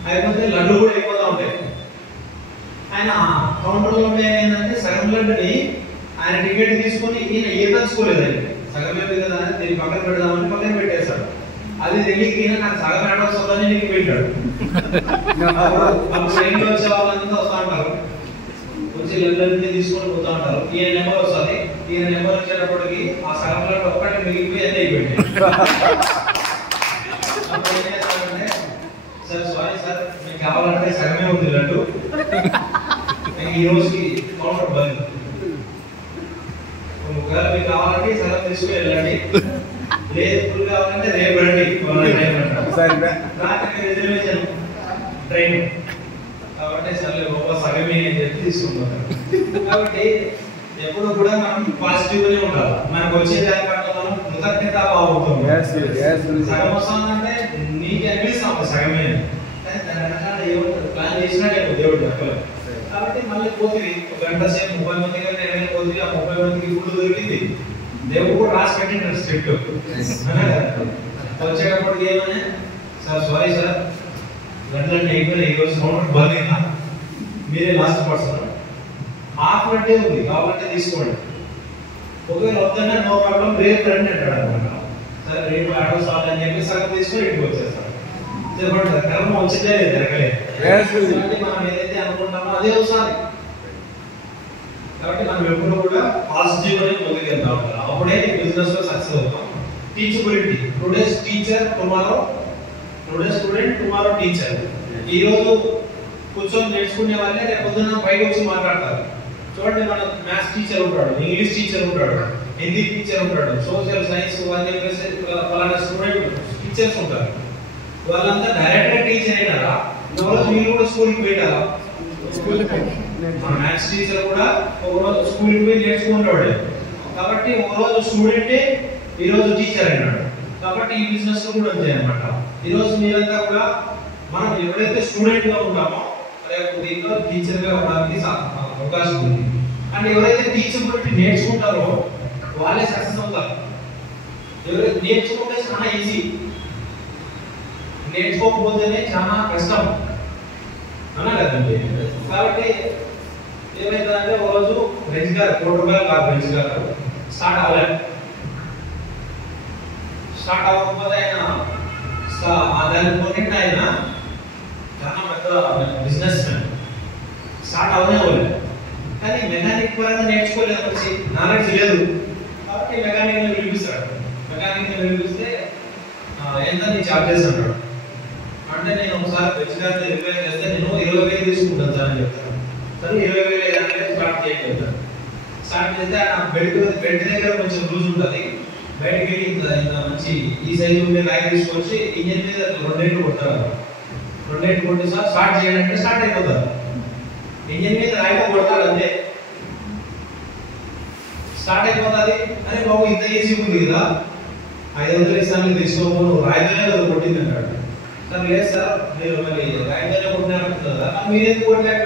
అయిపోతే లడ్డు కూడా అయిపోతా ఉంటాయి. ఆయన కౌంటర్లో ఉండే ఏంటంటే సగం లడ్డుని ఆయన టికెట్ తీసుకొని ఈయన ఏదలుచుకోలేదండి, సగమే కదా దీన్ని పక్కన పెడదామని పక్కన పెట్టేశాడు. అది తెలియక ఈయన నాకు సగం ఆడ వస్తుందని నీకు పెట్టాడు. అప్పుడు ట్రైన్లో వచ్చే వాళ్ళంతా వస్తూ ఉంటారు, వచ్చి లడ్డుని తీసుకొని పోతూ ఉంటారు. ఈయన నెంబర్ వస్తుంది, ఈయన నెంబర్ వచ్చేటప్పటికి ఆ సగం లడ్డు ఒక్కటి మిగిలిపోయి అన్నీ అయిపోయింది. అప్పుడు ఏం చేస్తారంటే, సార్ సారీ సార్ మీకు కావాలంటే సగమే ఉంది లడ్డు, ఈ రోజుకి కౌంటర్ బంద్, ఒకవేళ మీకు కావాలంటే సగం తీసుకుని వెళ్ళండి, లేదు ఫుల్ కావాలంటే రేపు రండి రాత్రికి రిజర్వేషన్ ట్రైన్ కాబట్టి సరే బాబా సగమే అని చెప్పి తీసుకుంటారు. కాబట్టి ఎప్పుడు కూడా మనం పాజిటివ్ గానే ఉండాలి, మనకు వచ్చే దాని పట్ల మనం కృతజ్ఞత భావంతో సగం వస్తుందంటే నీకు అనిపిస్తాం సగమే, కానీ దాని వెనకాల ఏమంటారు ప్లాన్ చేసినట్టే దేవుడు చెప్పలేదు. కాబట్టి మళ్ళీ పోతుంది ఒక గంట సేపు 30 మంది కంటే ఏమైనా పోతుంది, ఆ 30 మందికి ఫుడ్ దొరికింది, దేవుడు కూడా రాసి పెట్టింటారు స్ట్రిక్ట్. వచ్చేటప్పటికి ఏమన్నా సార్ సారీ సార్ లడ్డు అయిపోయినా ఈరోజు కౌంటర్ బంద్, మీరే లాస్ట్ పర్సన్, హాఫ్ లడ్డే ఉంది కావాలంటే తీసుకోండి, ఒకవేళ వద్దన్నా నో ప్రాబ్లం రేపు రండి అంటాడు అనమాట. సరే రేపు ఆటో స్టార్ట్ అని చెప్పి సగం తీసుకొని ఇంటికి వచ్చేస్తాడు. చెప్పండి సార్ కర్మ వచ్చిందే జరగలేదు, మనం ఏదైతే అనుకుంటామో అదే వస్తుంది. కాబట్టి మనం ఎప్పుడు కూడా పాజిటివ్ అనేది ముందుకు వెళ్తా ఉంటాం, అప్పుడే బిజినెస్ లో సక్సెస్ అవుతాం. Teachability, today's teacher tomorrow, today student tomorrow teacher. ఈ రోజు కూర్చొని నేర్చుకునే వాళ్ళే రేపు పొద్దున్న బయట వచ్చి మాట్లాడతారు. చూడండి మన మ్యాథ్స్ టీచర్ ఉంటాడు, ఇంగ్లీష్ టీచర్ ఉంటాడు, హిందీ టీచర్ ఉంటాడు, సోషల్ సైన్స్ అని చెప్పేసి వాళ్ళ స్టూడెంట్ టీచర్స్ ఉంటారు. వాళ్ళంతా డైరెక్ట్ గా టీచర్ అయినారా, రోజు మీరు కూడా స్కూల్కి పెట్టారా? మన మ్యాథ్స్ టీచర్ కూడా ఒక రోజు స్కూల్కి పోయి నేర్చుకుంటాడు, కాబట్టి ఒక రోజు స్టూడెంటే ఈ రోజు టీచర్ అయినాడు. కాబట్టి ఈ బిజినెస్ లో కూడా అంతే అనమాట. ఈ రోజు మీరంతా కూడా మనం ఎవరైతే స్టూడెంట్ గా ఉంటామో రేపు దీంట్లో టీచర్ గా అవడానికి అవకాశం ఉంది. అండ్ ఎవరైతే టీచబిలిటీ నేర్చుకుంటారో వాళ్ళే సక్సెస్ అవుతారు. ఎవరైతే నేర్చుకుంటే చాలా ఈజీ, నేర్చుకోకపోతేనే చాలా కష్టం అన్నా కదండి. కాబట్టి ఏమైతుందంటే ఒక రోజు బెంచ్ గారు బెంచ్ గారు స్టార్ట్ అవ్వలేదు. స్టార్ట్ అవ్వకపోతే ఆయన దానికి ఆయన చాలా పెద్ద బిజినెస్ మ్యాన్, స్టార్ట్ అవ్వలేదు. కానీ మెకానిక్ పరంగా నేర్చుకోలేదు, నాలెడ్జ్ లేదు. కాబట్టి మెకానిక్ ని పిలిపిస్తాడు. మెకానిక్ ని పిలిపిస్తే ఎంత నీ చార్జెస్ అంటాడు. అంటే నేను ఒకసారి బెంచ్ గారిని రిపేర్ చేస్తే నేను 20,000 తీసుకుంటాను సార్ అని చెప్తాను. సరే 20,000 స్టార్ట్ చేయండి. స్టార్ట్ చేస్తే ఆ బెల్ట్ దగ్గర కొంచెం లూజ్ ఉంటుంది, బయటకి వెళ్ళి మంచి ఈ సైజు ఉండే రాయి తీసుకొచ్చి ఇంజన్ మీద 2 కొడతారు. 2 కొట్టి సార్ స్టార్ట్ చేయాలంటే స్టార్ట్ అయిపోతారు. ఇంజన్ మీద రాయితో కొడతారు అంతే, స్టార్ట్ అయిపోతుంది. అరే బాబు ఇంత ఈజీ ఉంది కదా, 500 ఇస్తాను తీసుకోము, నువ్వు రాయితోనే కదా కొట్టింది అంటాడు. సార్ లేదు సార్ మీరు మరి రాయితోనే కొట్టినారు కదా, మీరు ఎందుకు కొట్టలేక